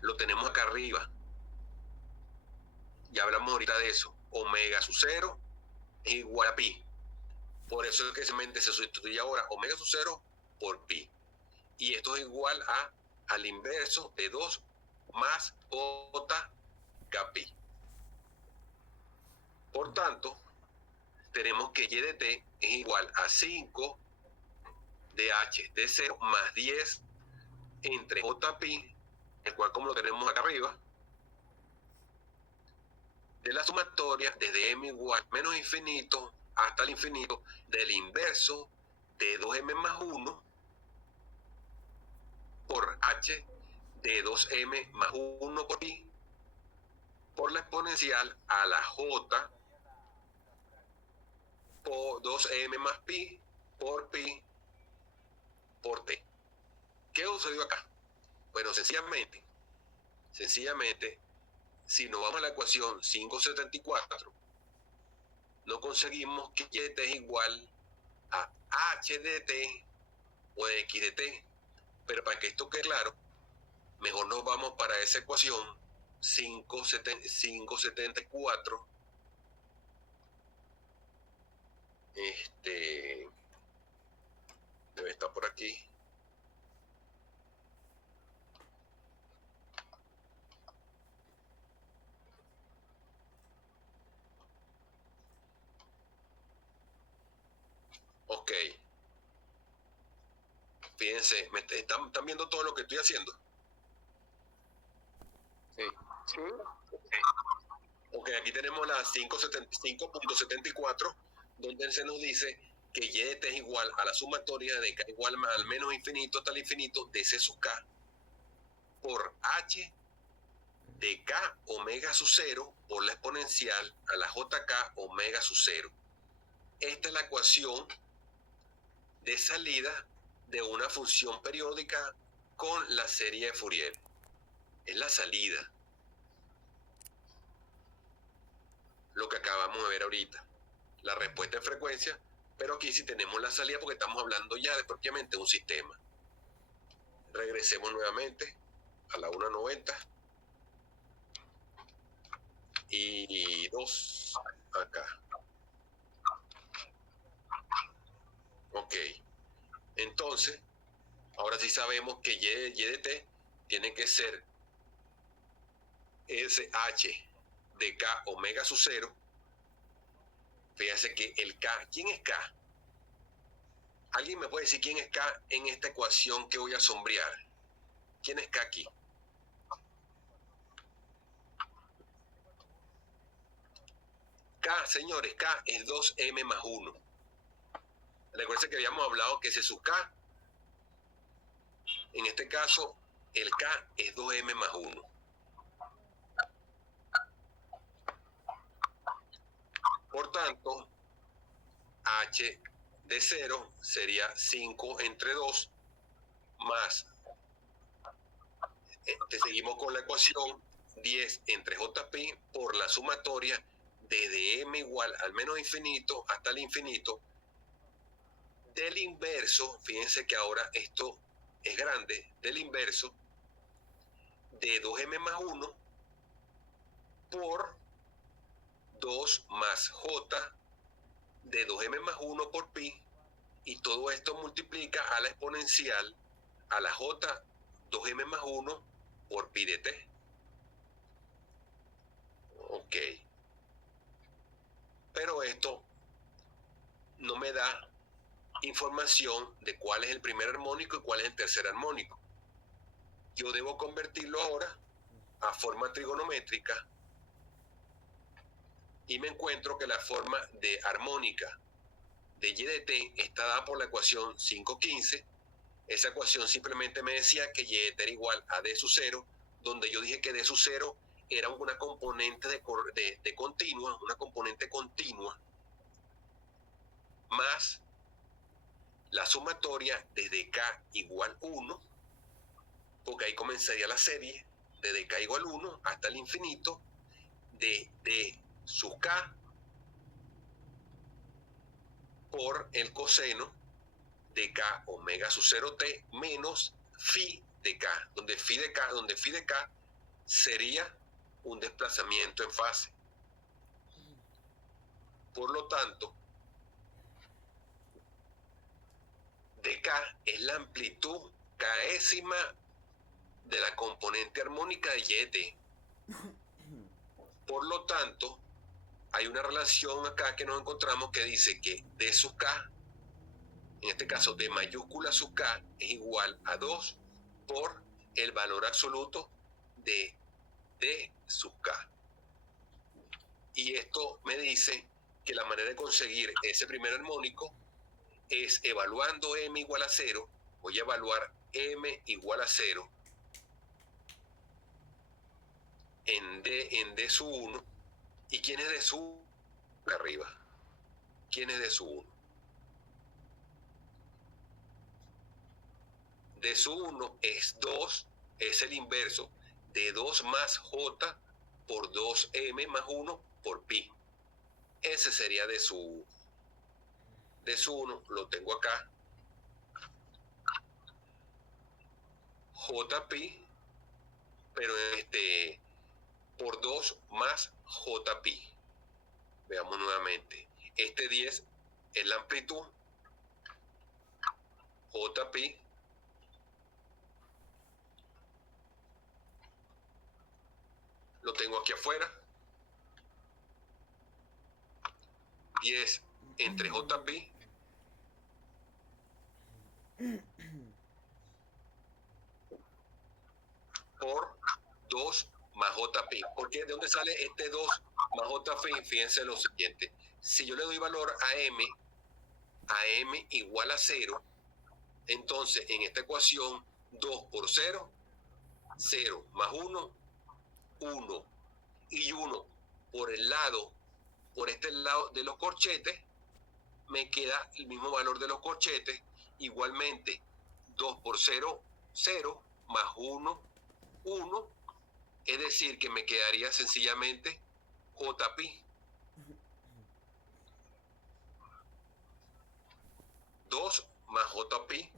Lo tenemos acá arriba. Ya hablamos ahorita de eso. Omega sub 0 es igual a pi. Por eso es que se sustituye ahora omega sub 0 por pi. Y esto es igual al inverso de 2 más jk pi. Por tanto, tenemos que y de t es igual a 5 de h de 0 más 10 entre j pi, el cual, como lo tenemos acá arriba, de la sumatoria desde m igual menos infinito hasta el infinito del inverso de 2m más 1 por h de 2m más 1 por pi por la exponencial a la j por 2m más pi por t. ¿Qué sucedió acá? Bueno, sencillamente, si nos vamos a la ecuación 574, no conseguimos que y de t es igual a h de t o x de t. Pero para que esto quede claro, mejor nos vamos para esa ecuación 574. Debe estar por aquí. Ok. Fíjense, ¿están viendo todo lo que estoy haciendo? Sí. Sí. Ok, aquí tenemos la 5.74, donde se nos dice que y de t es igual a la sumatoria de k igual al menos infinito hasta el infinito de c sub k por h de k omega sub 0 por la exponencial a la jk omega sub 0. Esta es la ecuación de salida de una función periódica con la serie de Fourier. Es la salida. Lo que acabamos de ver ahorita. La respuesta en frecuencia, pero aquí sí tenemos la salida porque estamos hablando ya de propiamente un sistema. Regresemos nuevamente a la 1.90 y 2 acá. Ok. Entonces, ahora sí sabemos que y de t tiene que ser SH de k omega sub 0. Fíjense que el k, ¿quién es k? ¿Alguien me puede decir quién es k en esta ecuación que voy a sombrear? ¿Quién es k aquí? K K, señores, K es 2M más 1. Recuerden que habíamos hablado que ese sub K, en este caso, el K es 2M más 1. Por tanto, H de 0 sería 5 entre 2 más, seguimos con la ecuación, 10 entre JP por la sumatoria desde M igual al menos infinito hasta el infinito del inverso, fíjense que ahora esto es grande, del inverso de 2M más 1 por 2 más J de 2M más 1 por pi, y todo esto multiplica a la exponencial a la J 2M más 1 por pi de t. Ok. Pero esto no me da información de cuál es el primer armónico y cuál es el tercer armónico. Yo debo convertirlo ahora a forma trigonométrica y me encuentro que la forma de armónica de y de t está dada por la ecuación 515. Esa ecuación simplemente me decía que y de t era igual a d sub 0, donde yo dije que d sub 0 era una componente de continua, una componente continua, más la sumatoria desde k igual 1, porque ahí comenzaría la serie, desde k igual 1 hasta el infinito, de d sub k por el coseno de k omega sub 0t menos phi de k, donde phi de k sería un desplazamiento en fase. Por lo tanto, dk es la amplitud késima de la componente armónica de y de t. Por lo tanto, hay una relación acá que nos encontramos que dice que d sub k, en este caso d mayúscula sub k, es igual a 2 por el valor absoluto de d sub k. Y esto me dice que la manera de conseguir ese primer armónico es evaluando m igual a 0. Voy a evaluar m igual a 0 en d sub 1. ¿Y quién es d sub 1? Acá arriba. ¿Quién es d sub 1? D sub 1 es 2, es el inverso de 2 más J por 2M más 1 por pi. Ese sería D sub 1. D sub 1 lo tengo acá. J pi, pero por 2 más J pi. Veamos nuevamente. Este 10 es la amplitud. J pi lo tengo aquí afuera. 10 entre J pi por 2 más J pi. ¿Por qué? ¿De dónde sale este 2 más J pi? Fíjense lo siguiente. Si yo le doy valor a m igual a 0, entonces en esta ecuación 2 por 0, 0 más 1, 1. Y 1 por este lado de los corchetes, me queda el mismo valor de los corchetes. Igualmente, 2 por 0, 0, más 1, 1. Es decir, que me quedaría sencillamente J pi. 2 más J pi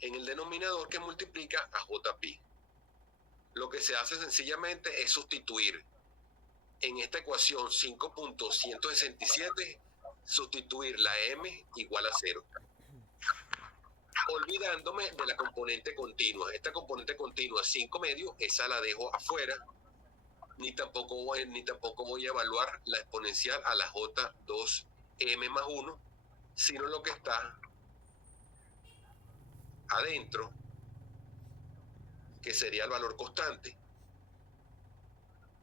en el denominador que multiplica a J pi. Lo que se hace sencillamente es sustituir en esta ecuación 5.167, sustituir la m igual a 0. Olvidándome de la componente continua. Esta componente continua 5 medios, esa la dejo afuera. Ni tampoco voy a evaluar la exponencial a la J2M más 1, sino lo que está adentro, que sería el valor constante.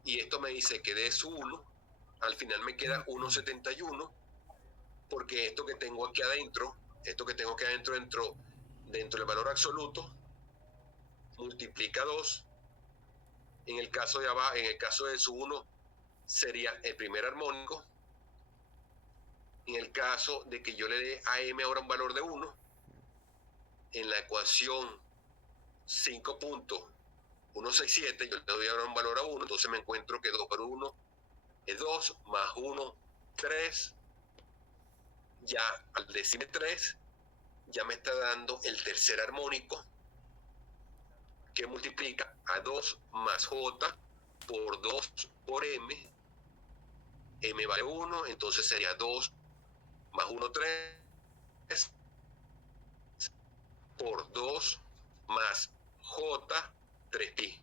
Y esto me dice que d sub 1 Al final me queda 1,71, porque esto que tengo aquí adentro, dentro del valor absoluto, multiplica 2. En el caso de abajo, en el caso de su 1, sería el primer armónico. En el caso de que yo le dé a M ahora un valor de 1, en la ecuación 5.167, yo le doy ahora un valor a 1, entonces me encuentro que 2 por 1 es 2, más 1, 3. Ya al decirme 3, ya me está dando el tercer armónico, que multiplica a 2 más J por 2 por M. M vale 1, entonces sería 2 más 1, 3, por 2 más J, 3pi.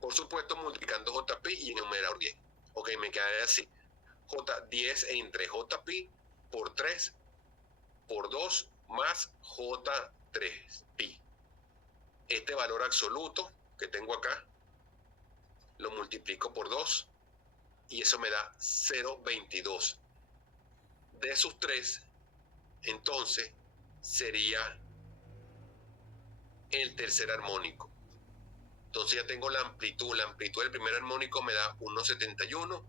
Por supuesto, multiplicando JP y en el numerador 10. Ok, me queda así. J10 entre JP por 3 por 2 más J3pi. Este valor absoluto que tengo acá lo multiplico por 2 y eso me da 0,22. De esos 3, entonces sería el tercer armónico. Entonces ya tengo la amplitud. La amplitud del primer armónico me da 1,71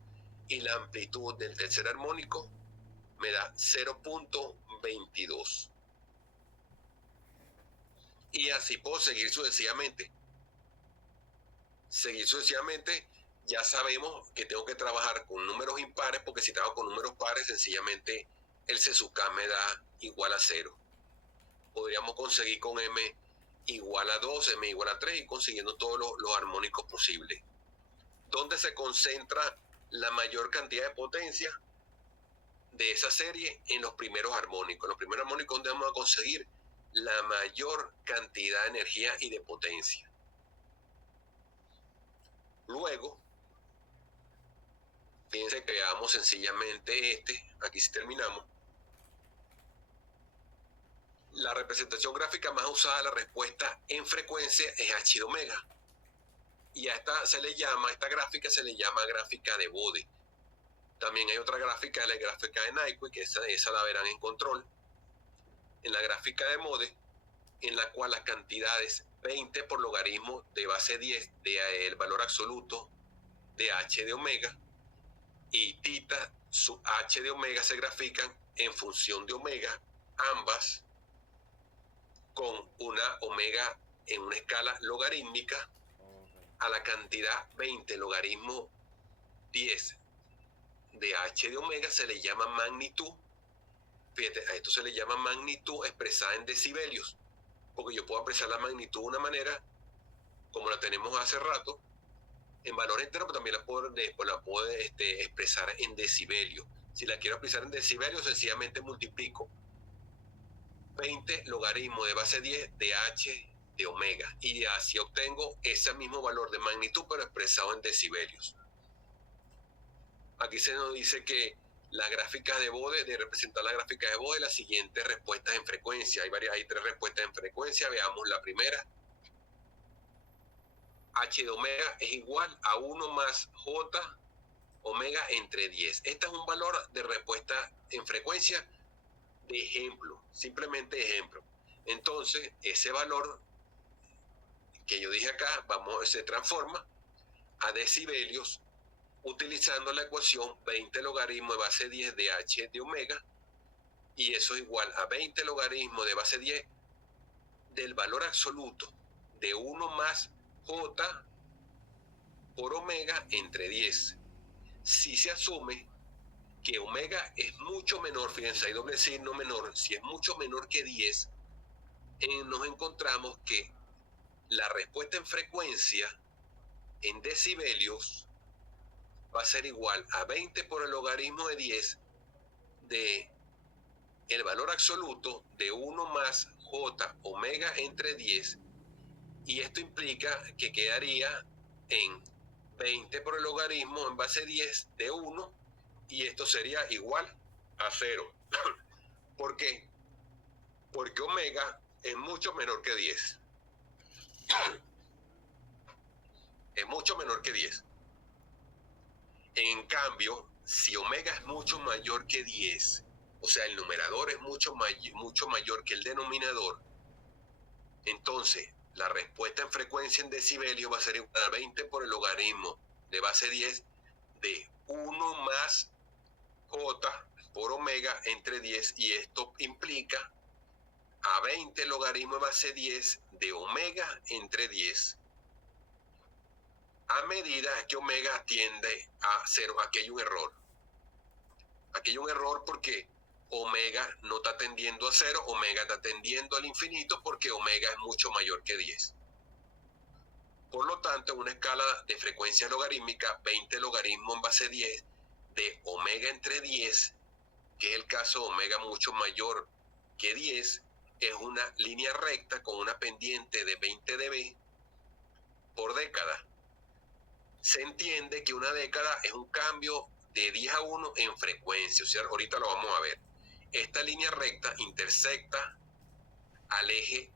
y la amplitud del tercer armónico me da 0,22. Y así puedo seguir sucesivamente. Ya sabemos que tengo que trabajar con números impares, porque si trabajo con números pares, sencillamente el C sub K me da igual a 0. Podríamos conseguir con M igual a 2, M igual a 3 y consiguiendo todos los armónicos posibles. ¿Dónde se concentra la mayor cantidad de potencia de esa serie? En los primeros armónicos. En los primeros armónicos, donde vamos a conseguir la mayor cantidad de energía y de potencia. Luego, fíjense que veamos sencillamente aquí sí terminamos. La representación gráfica más usada de la respuesta en frecuencia es H de omega. Y a esta gráfica se le llama gráfica de Bode. También hay otra gráfica, la gráfica de Nyquist, que esa la verán en control. En la gráfica de Bode, en la cual las cantidades 20 por logaritmo de base 10 del valor absoluto de H de omega y tita sub H de omega se grafican en función de omega, ambas con una omega en una escala logarítmica a la cantidad 20 logaritmo 10 de H de omega se le llama magnitud. Fíjate, a esto se le llama magnitud expresada en decibelios, porque yo puedo expresar la magnitud de una manera como la tenemos hace rato, en valor entero, pero también la puedo expresar en decibelios. Si la quiero expresar en decibelios, sencillamente multiplico 20 logaritmo de base 10 de H de omega y así obtengo ese mismo valor de magnitud, pero expresado en decibelios. Aquí se nos dice que la gráfica de Bode, de representar la gráfica de Bode, las siguientes respuestas en frecuencia. Hay 3 respuestas en frecuencia. Veamos la primera. H de omega es igual a 1 más J omega entre 10. Este es un valor de respuesta en frecuencia de ejemplo, simplemente ejemplo. Entonces, ese valor que yo dije acá, se transforma a decibelios utilizando la ecuación 20 logaritmo de base 10 de H de omega, y eso es igual a 20 logaritmo de base 10 del valor absoluto de 1 más J por omega entre 10. Si se asume que omega es mucho menor, fíjense, hay doble signo menor, si es mucho menor que 10, nos encontramos que la respuesta en frecuencia en decibelios va a ser igual a 20 por el logaritmo de 10 de el valor absoluto de 1 más J omega entre 10, y esto implica que quedaría en 20 por el logaritmo en base 10 de 1, y esto sería igual a 0. ¿Por qué? Porque omega es mucho menor que 10. Es mucho mucho menor que 10. En cambio, si omega es mucho mayor que 10, o sea, el numerador es mucho mayor que el denominador, entonces la respuesta en frecuencia en decibelios va a ser igual a 20 por el logaritmo de base 10 de 1 más J por omega entre 10, y esto implica a 20 logaritmo de base 10 de omega entre 10, a medida que omega tiende a 0. Aquí hay un error. Aquí hay un error porque omega no está tendiendo a 0, omega está tendiendo al infinito porque omega es mucho mayor que 10. Por lo tanto, en una escala de frecuencia logarítmica, 20 logaritmo en base 10 de omega entre 10, que es el caso de omega mucho mayor que 10, es una línea recta con una pendiente de 20 dB por década. Se entiende que una década es un cambio de 10 a 1 en frecuencia, o sea, ahorita lo vamos a ver. Esta línea recta intersecta al eje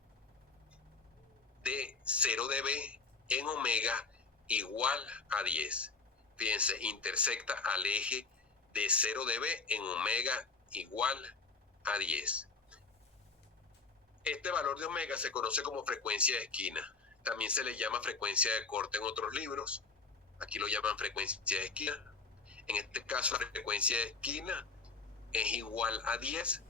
de 0 dB en omega igual a 10. Fíjense, intersecta al eje de 0 dB en omega igual a 10. Este valor de omega se conoce como frecuencia de esquina. También se le llama frecuencia de corte en otros libros. Aquí lo llaman frecuencia de esquina. En este caso, la frecuencia de esquina es igual a 10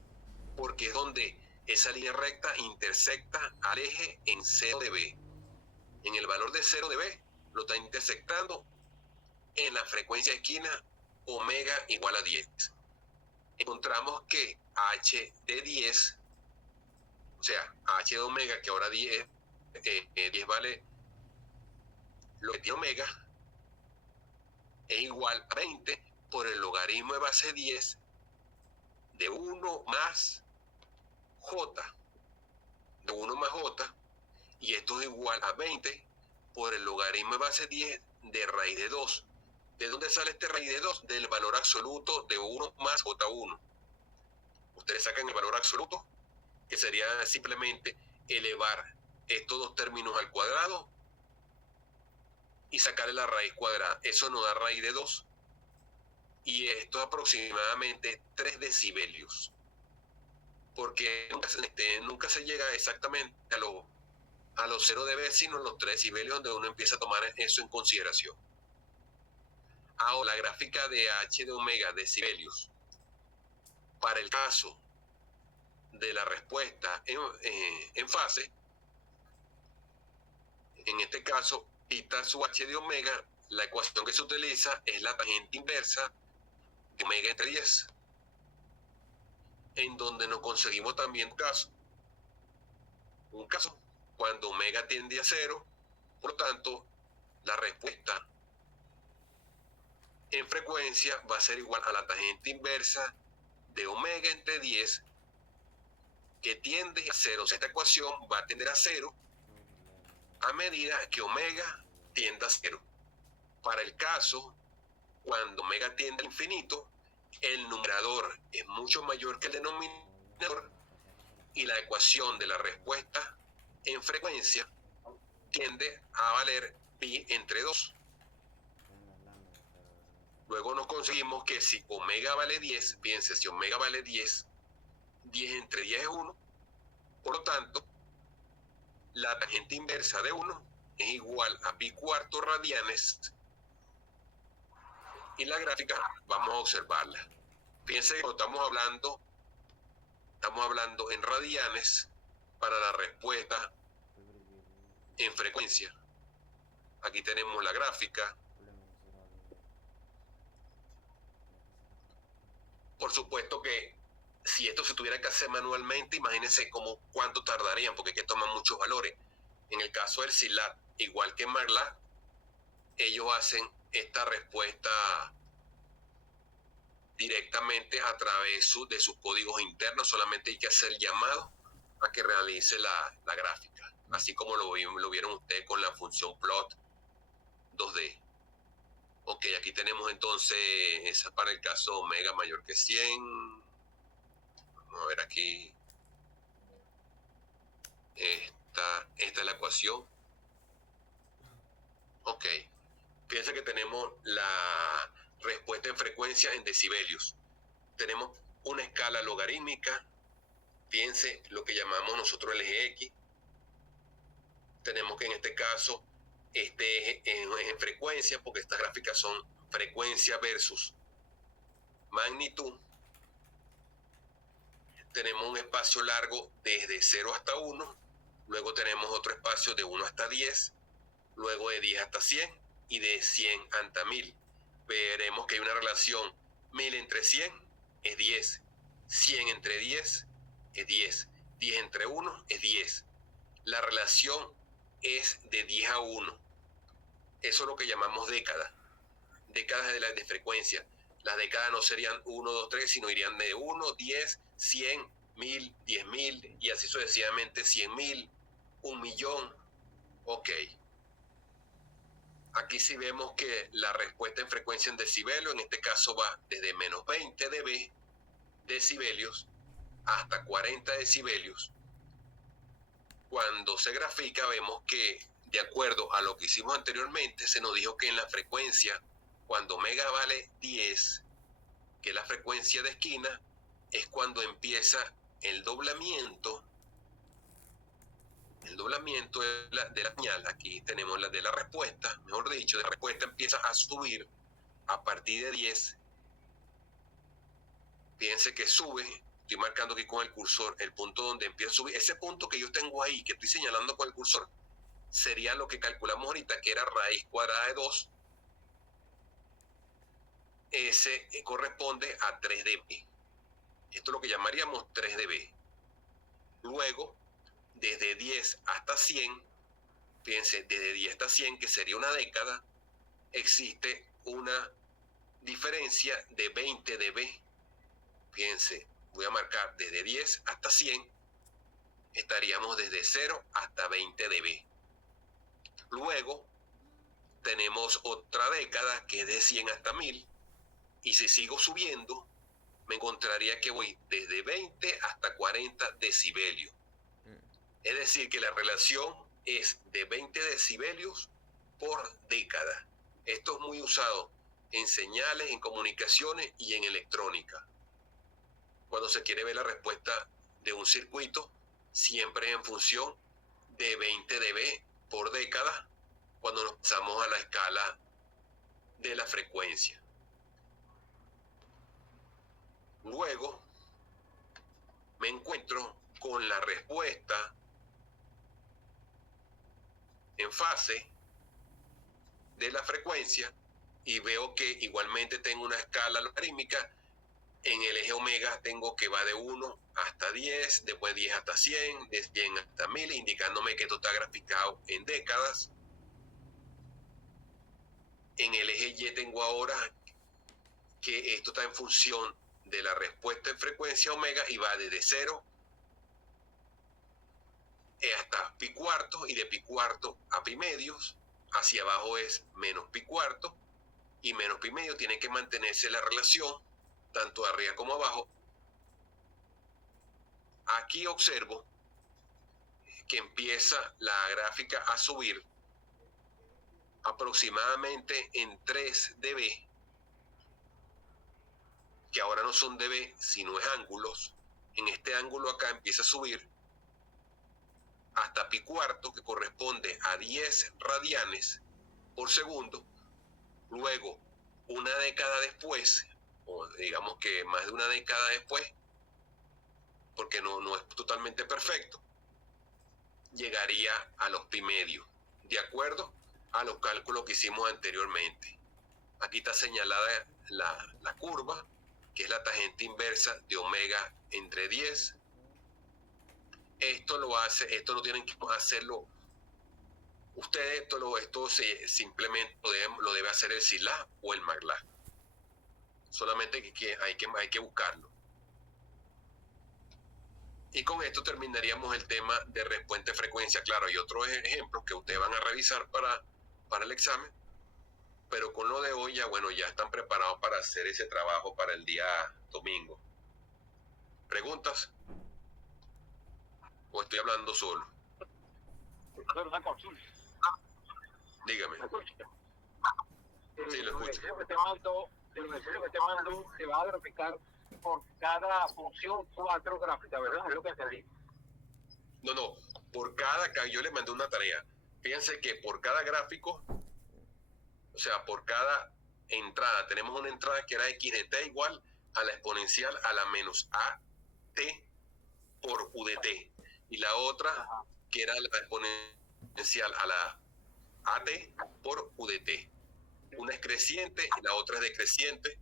porque es donde esa línea recta intersecta al eje en 0 dB. En el valor de 0 dB lo está intersectando en la frecuencia de esquina omega igual a 10. Encontramos que h de 10, o sea, h de omega, que ahora 10 vale lo que tiene omega, es igual a 20 por el logaritmo de base 10 de 1 más j, de 1 más j, y esto es igual a 20 por el logaritmo de base 10 de raíz de 2. ¿De dónde sale este raíz de 2? Del valor absoluto de 1 más j1. Ustedes sacan el valor absoluto, que sería simplemente elevar estos dos términos al cuadrado y sacarle la raíz cuadrada. Eso nos da raíz de 2. Y esto es aproximadamente 3 decibelios. Porque nunca se llega exactamente a los 0 dB, sino a los 3 decibelios, donde uno empieza a tomar eso en consideración. Ahora, la gráfica de h de omega decibelios para el caso de la respuesta en fase, en este caso, θ sub h de omega, la ecuación que se utiliza es la tangente inversa de omega entre 10, en donde nos conseguimos también un caso cuando omega tiende a 0, por lo tanto, la respuesta en frecuencia va a ser igual a la tangente inversa de omega entre 10, que tiende a 0. O sea, esta ecuación va a tender a 0 a medida que omega tienda a 0. Para el caso cuando omega tiende al infinito, el numerador es mucho mayor que el denominador y la ecuación de la respuesta en frecuencia tiende a valer pi entre 2. Luego nos conseguimos que si omega vale 10, fíjense, si omega vale 10, 10 entre 10 es 1. Por lo tanto, la tangente inversa de 1 es igual a pi cuarto radianes. Y la gráfica vamos a observarla. Fíjense que estamos hablando en radianes para la respuesta en frecuencia. Aquí tenemos la gráfica. Por supuesto que si esto se tuviera que hacer manualmente, imagínense cuánto tardarían, porque hay que tomar muchos valores. En el caso del SILAT, igual que en MATLAB, ellos hacen esta respuesta directamente a través de sus códigos internos. Solamente hay que hacer llamado a que realice la gráfica, así como lo vieron ustedes con la función plot 2D. Ok, aquí tenemos entonces esa para el caso omega mayor que 100. Vamos a ver aquí. Esta es la ecuación. Ok, Fíjense que tenemos la respuesta en frecuencia en decibelios. Tenemos una escala logarítmica. Fíjense lo que llamamos nosotros el eje X. Tenemos que en este caso este eje es en frecuencia, porque estas gráficas son frecuencia versus magnitud. Tenemos un espacio largo desde 0 hasta 1, luego tenemos otro espacio de 1 hasta 10, luego de 10 hasta 100 y de 100 hasta 1000. Veremos que hay una relación 1000 entre 100 es 10, 100 entre 10 es 10, 10 entre 1 es 10. La relación es de 10 a 1. Eso es lo que llamamos décadas. Décadas de frecuencia. Las décadas no serían 1, 2, 3, sino irían de 1, 10, 100, 1000, 10.000 y así sucesivamente 100.000, 1.000.000. Ok. Aquí sí vemos que la respuesta en frecuencia en decibelios, en este caso va desde menos 20 dB, decibelios, hasta 40 decibelios. Cuando se grafica vemos que, de acuerdo a lo que hicimos anteriormente, se nos dijo que en la frecuencia, cuando omega vale 10, que es la frecuencia de esquina, es cuando empieza el doblamiento de la señal. Aquí tenemos la de la respuesta, mejor dicho, la respuesta empieza a subir a partir de 10. Fíjense que sube, estoy marcando aquí con el cursor el punto donde empieza a subir. Ese punto que yo tengo ahí, que estoy señalando con el cursor, sería lo que calculamos ahorita, que era raíz cuadrada de 2. Ese corresponde a 3 dB. Esto es lo que llamaríamos 3 dB. Luego, desde 10 hasta 100, fíjense, desde 10 hasta 100, que sería una década, existe una diferencia de 20 dB. Fíjense, voy a marcar desde 10 hasta 100, estaríamos desde 0 hasta 20 dB. Luego, tenemos otra década que es de 100 hasta 1000, y si sigo subiendo, me encontraría que voy desde 20 hasta 40 decibelios. Es decir, que la relación es de 20 decibelios por década. Esto es muy usado en señales, en comunicaciones y en electrónica. Cuando se quiere ver la respuesta de un circuito, siempre en función de 20 dB por década, cuando nos pasamos a la escala de la frecuencia. Luego, me encuentro con la respuesta en fase de la frecuencia y veo que igualmente tengo una escala logarítmica. En el eje omega tengo que va de 1 hasta 10, después 10 hasta 100, de 100 hasta 1000, indicándome que esto está graficado en décadas. En el eje Y tengo ahora que esto está en función de la respuesta en frecuencia omega y va desde 0 hasta pi cuarto, y de pi cuarto a pi medios. Hacia abajo es menos pi cuarto, y menos pi medio. Tiene que mantenerse la relación tanto arriba como abajo. Aquí observo que empieza la gráfica a subir aproximadamente en 3 dB, que ahora no son dB sino es ángulos. En este ángulo acá empieza a subir hasta pi cuarto, que corresponde a 10 radianes por segundo. Luego, una década después, o digamos que más de una década después, porque no es totalmente perfecto, llegaría a los pi medios, de acuerdo a los cálculos que hicimos anteriormente. Aquí está señalada la curva, que es la tangente inversa de omega entre 10. Esto no tienen que hacerlo ustedes, esto simplemente lo debe hacer el SILA o el MATLAB. Solamente hay que buscarlo. Y con esto terminaríamos el tema de respuesta de frecuencia. Claro, hay otros ejemplos que ustedes van a revisar para el examen, pero con lo de hoy ya, bueno, ya están preparados para hacer ese trabajo para el día domingo. ¿Preguntas? ¿O estoy hablando solo? Una consulta. Dígame. Sí, lo escucho. El ejercicio que te mando se va a graficar por cada función 4 gráficas, ¿verdad? Es lo que entendí. No, yo le mandé una tarea. Fíjense que por cada gráfico, o sea, por cada entrada, tenemos una entrada que era x de t igual a la exponencial a la menos a t por u de t. Y la otra que era la exponencial a la at por u de t. Una es creciente y la otra es decreciente.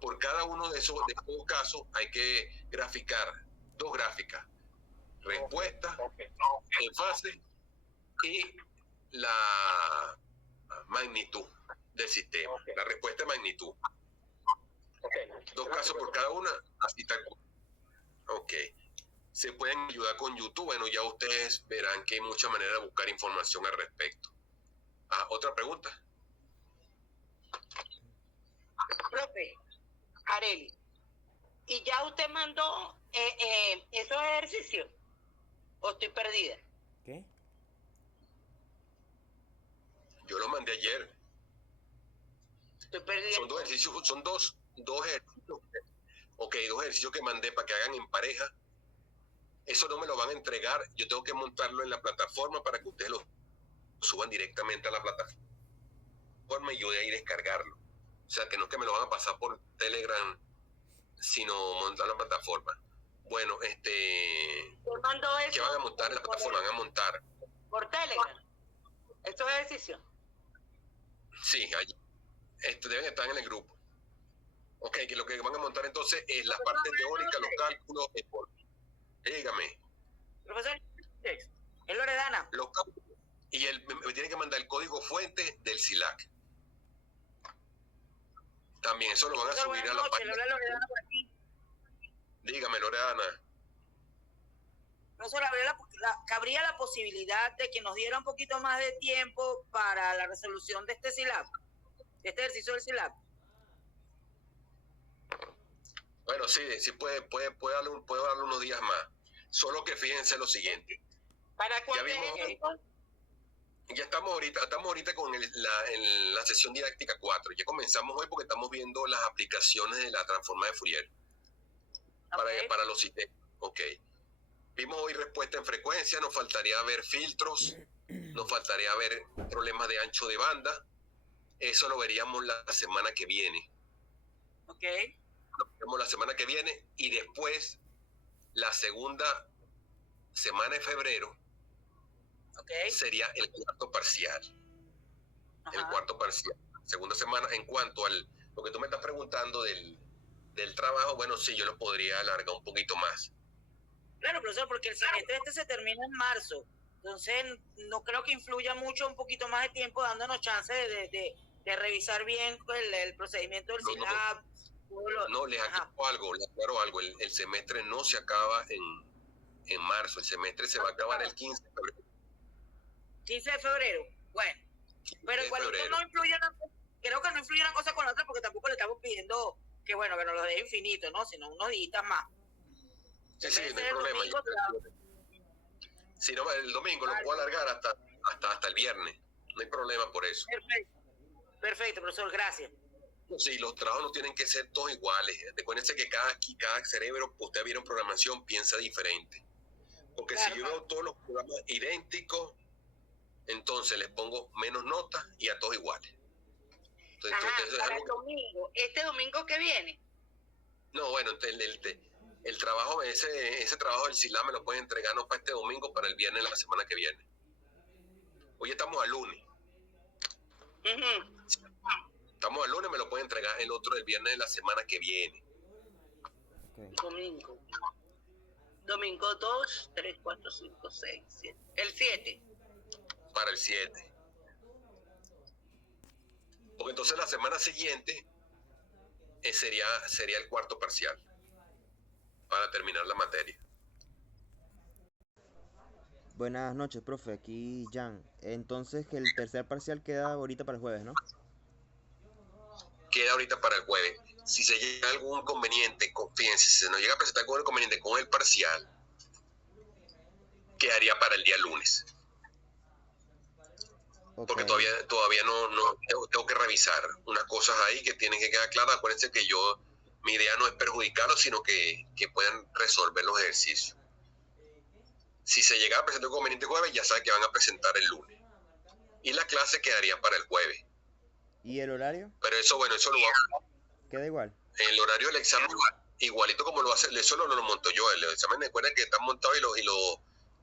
Por cada uno de estos casos hay que graficar 2 gráficas. Respuesta en fase y la magnitud del sistema. La respuesta de magnitud. 2 casos por cada una, así tal cual. Ok. Se pueden ayudar con YouTube. Bueno, ya ustedes verán que hay muchas maneras de buscar información al respecto. ¿Otra pregunta? Profe, Areli, ¿y ya usted mandó esos ejercicios? ¿O estoy perdida? ¿Qué? Yo lo mandé ayer. Estoy perdida. Son 2 ejercicios, son dos ejercicios. Ok, 2 ejercicios que mandé para que hagan en pareja. Eso no me lo van a entregar. Yo tengo que montarlo en la plataforma para que ustedes lo suban directamente a la plataforma y yo de ahí descargarlo. O sea, que no es que me lo van a pasar por Telegram, sino montar la plataforma. Bueno, ¿Te mandó eso? ¿qué van a montar en la plataforma? Van a montar. ¿Por Telegram? ¿Estos ejercicios? Sí, allí. Deben estar en el grupo. Ok, que lo que van a montar entonces es la parte teórica, los cálculos. Dígame. Profesor, es Loredana. Los cálculos. Y me tiene que mandar el código fuente del SILAC. También eso lo van a subir a la página. Dígame, Loredana. Profesor, ¿cabría la posibilidad de que nos diera un poquito más de tiempo para la resolución de este SILAB? De este ejercicio del SILAB. Bueno, sí puede darle unos días más. Solo que fíjense lo siguiente. ¿Para cuándo Ya vimos, ya estamos ahorita con la sesión didáctica 4. Ya comenzamos hoy porque estamos viendo las aplicaciones de la transformada de Fourier para los sistemas. Ok. Vimos hoy respuesta en frecuencia, nos faltaría ver filtros, nos faltaría ver problemas de ancho de banda. Eso lo veríamos la semana que viene. Ok. Lo veremos la semana que viene y después la segunda semana de febrero sería el cuarto parcial. Ajá. El cuarto parcial. Segunda semana. En cuanto a lo que tú me estás preguntando del trabajo, bueno, sí, yo lo podría alargar un poquito más. Claro, profesor, porque el semestre se termina en marzo. Entonces, no creo que influya mucho un poquito más de tiempo dándonos chance de revisar bien el procedimiento del SILAB. No, les aclaro algo. El semestre no se acaba en marzo. El semestre se va a acabar el 15 de febrero. 15 de febrero. Bueno, pero igual no influye creo que no influye una cosa con la otra porque tampoco le estamos pidiendo que nos lo dé infinito, ¿no? Sino unos días más. Sí, no hay problema. Si no, el domingo lo puedo alargar hasta el viernes. No hay problema por eso. Perfecto, profesor, gracias. Sí, los trabajos no tienen que ser todos iguales. Recuérdense que cada cerebro, usted vieron programación, piensa diferente. Porque si yo veo todos los programas idénticos, entonces les pongo menos notas y a todos iguales. Entonces, para el domingo, ¿este domingo que viene? No, bueno, el trabajo, ese trabajo del SILAB me lo pueden entregar no para este domingo, para el viernes de la semana que viene. Hoy estamos a lunes. Estamos al lunes, me lo pueden entregar el otro del viernes de la semana que viene. Okay. Domingo 2, 3, 4, 5, 6, 7. El 7. Para el 7. Porque entonces la semana siguiente sería el cuarto parcial para terminar la materia. Buenas noches, profe. Aquí Jan. Entonces que el tercer parcial queda ahorita para el jueves, ¿no? Queda ahorita para el jueves. Si se llega algún inconveniente, fíjense, si se nos llega a presentar algún inconveniente con el parcial, quedaría para el día lunes. porque Ok. todavía no tengo que revisar unas cosas ahí que tienen que quedar claras. Acuérdense que mi idea no es perjudicarlos, sino que puedan resolver los ejercicios. Si se llega a presentar un inconveniente jueves, ya saben que van a presentar el lunes. Y la clase quedaría para el jueves. ¿Y el horario? Pero eso, bueno, eso lo vamos. Queda igual. El horario del examen, igualito como lo hace, eso lo monto yo. El examen, recuerden que están montados y los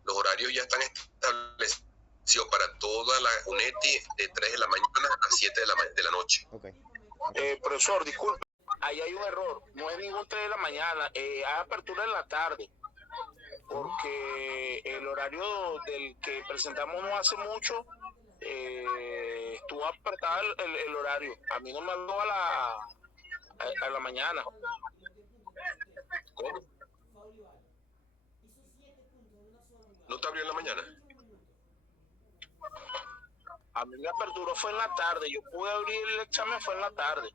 horarios ya están establecidos para toda la UNETI de 3 de la mañana a 7 de la noche. Ok. Profesor, disculpe, ahí hay un error. No es ningún 3 de la mañana, hay apertura en la tarde. Porque el horario del que presentamos no hace mucho, estuvo apretado el horario. A mí no me habló a la mañana. ¿Cómo? ¿No te abrió en la mañana? A mí la apertura fue en la tarde. Yo pude abrir el examen, fue en la tarde.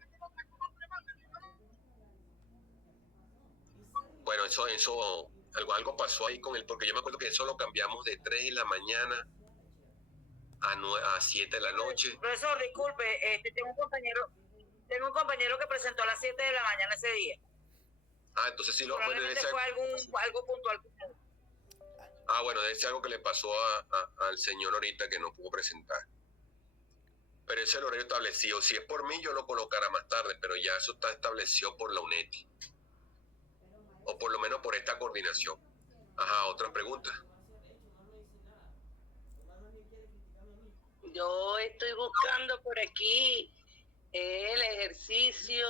Bueno, eso algo pasó ahí con él, porque yo me acuerdo que eso lo cambiamos de 3 de la mañana a 7 de la noche. Profesor, disculpe, tengo un compañero que presentó a las 7 de la mañana ese día. Entonces sí, bueno, Probablemente fue algo puntual. bueno, debe ser algo que le pasó al señor ahorita que no pudo presentar. Pero ese es el horario establecido. Si es por mí, yo lo colocaré más tarde, pero ya eso está establecido por la UNETI. O por lo menos por esta coordinación. Otra pregunta. Yo estoy buscando por aquí el ejercicio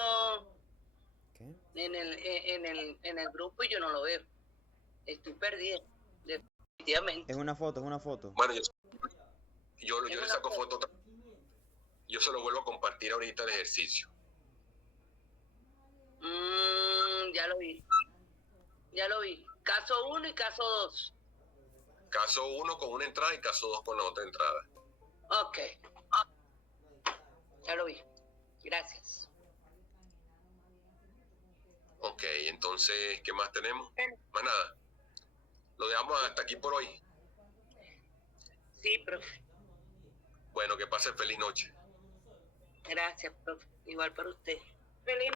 ¿Qué? en el grupo y yo no lo veo. Estoy perdida, definitivamente. Es una foto, es una foto. Bueno, yo le saco foto. Yo se lo vuelvo a compartir ahorita el ejercicio. Ya lo vi. Caso 1 y caso 2. Caso 1 con una entrada y caso 2 con la otra entrada. Ok. Ya lo vi. Gracias. Ok, entonces, ¿qué más tenemos? Más nada. Lo dejamos hasta aquí por hoy. Sí, profe. Bueno, que pasen feliz noche. Gracias, profe. Igual para usted. Feliz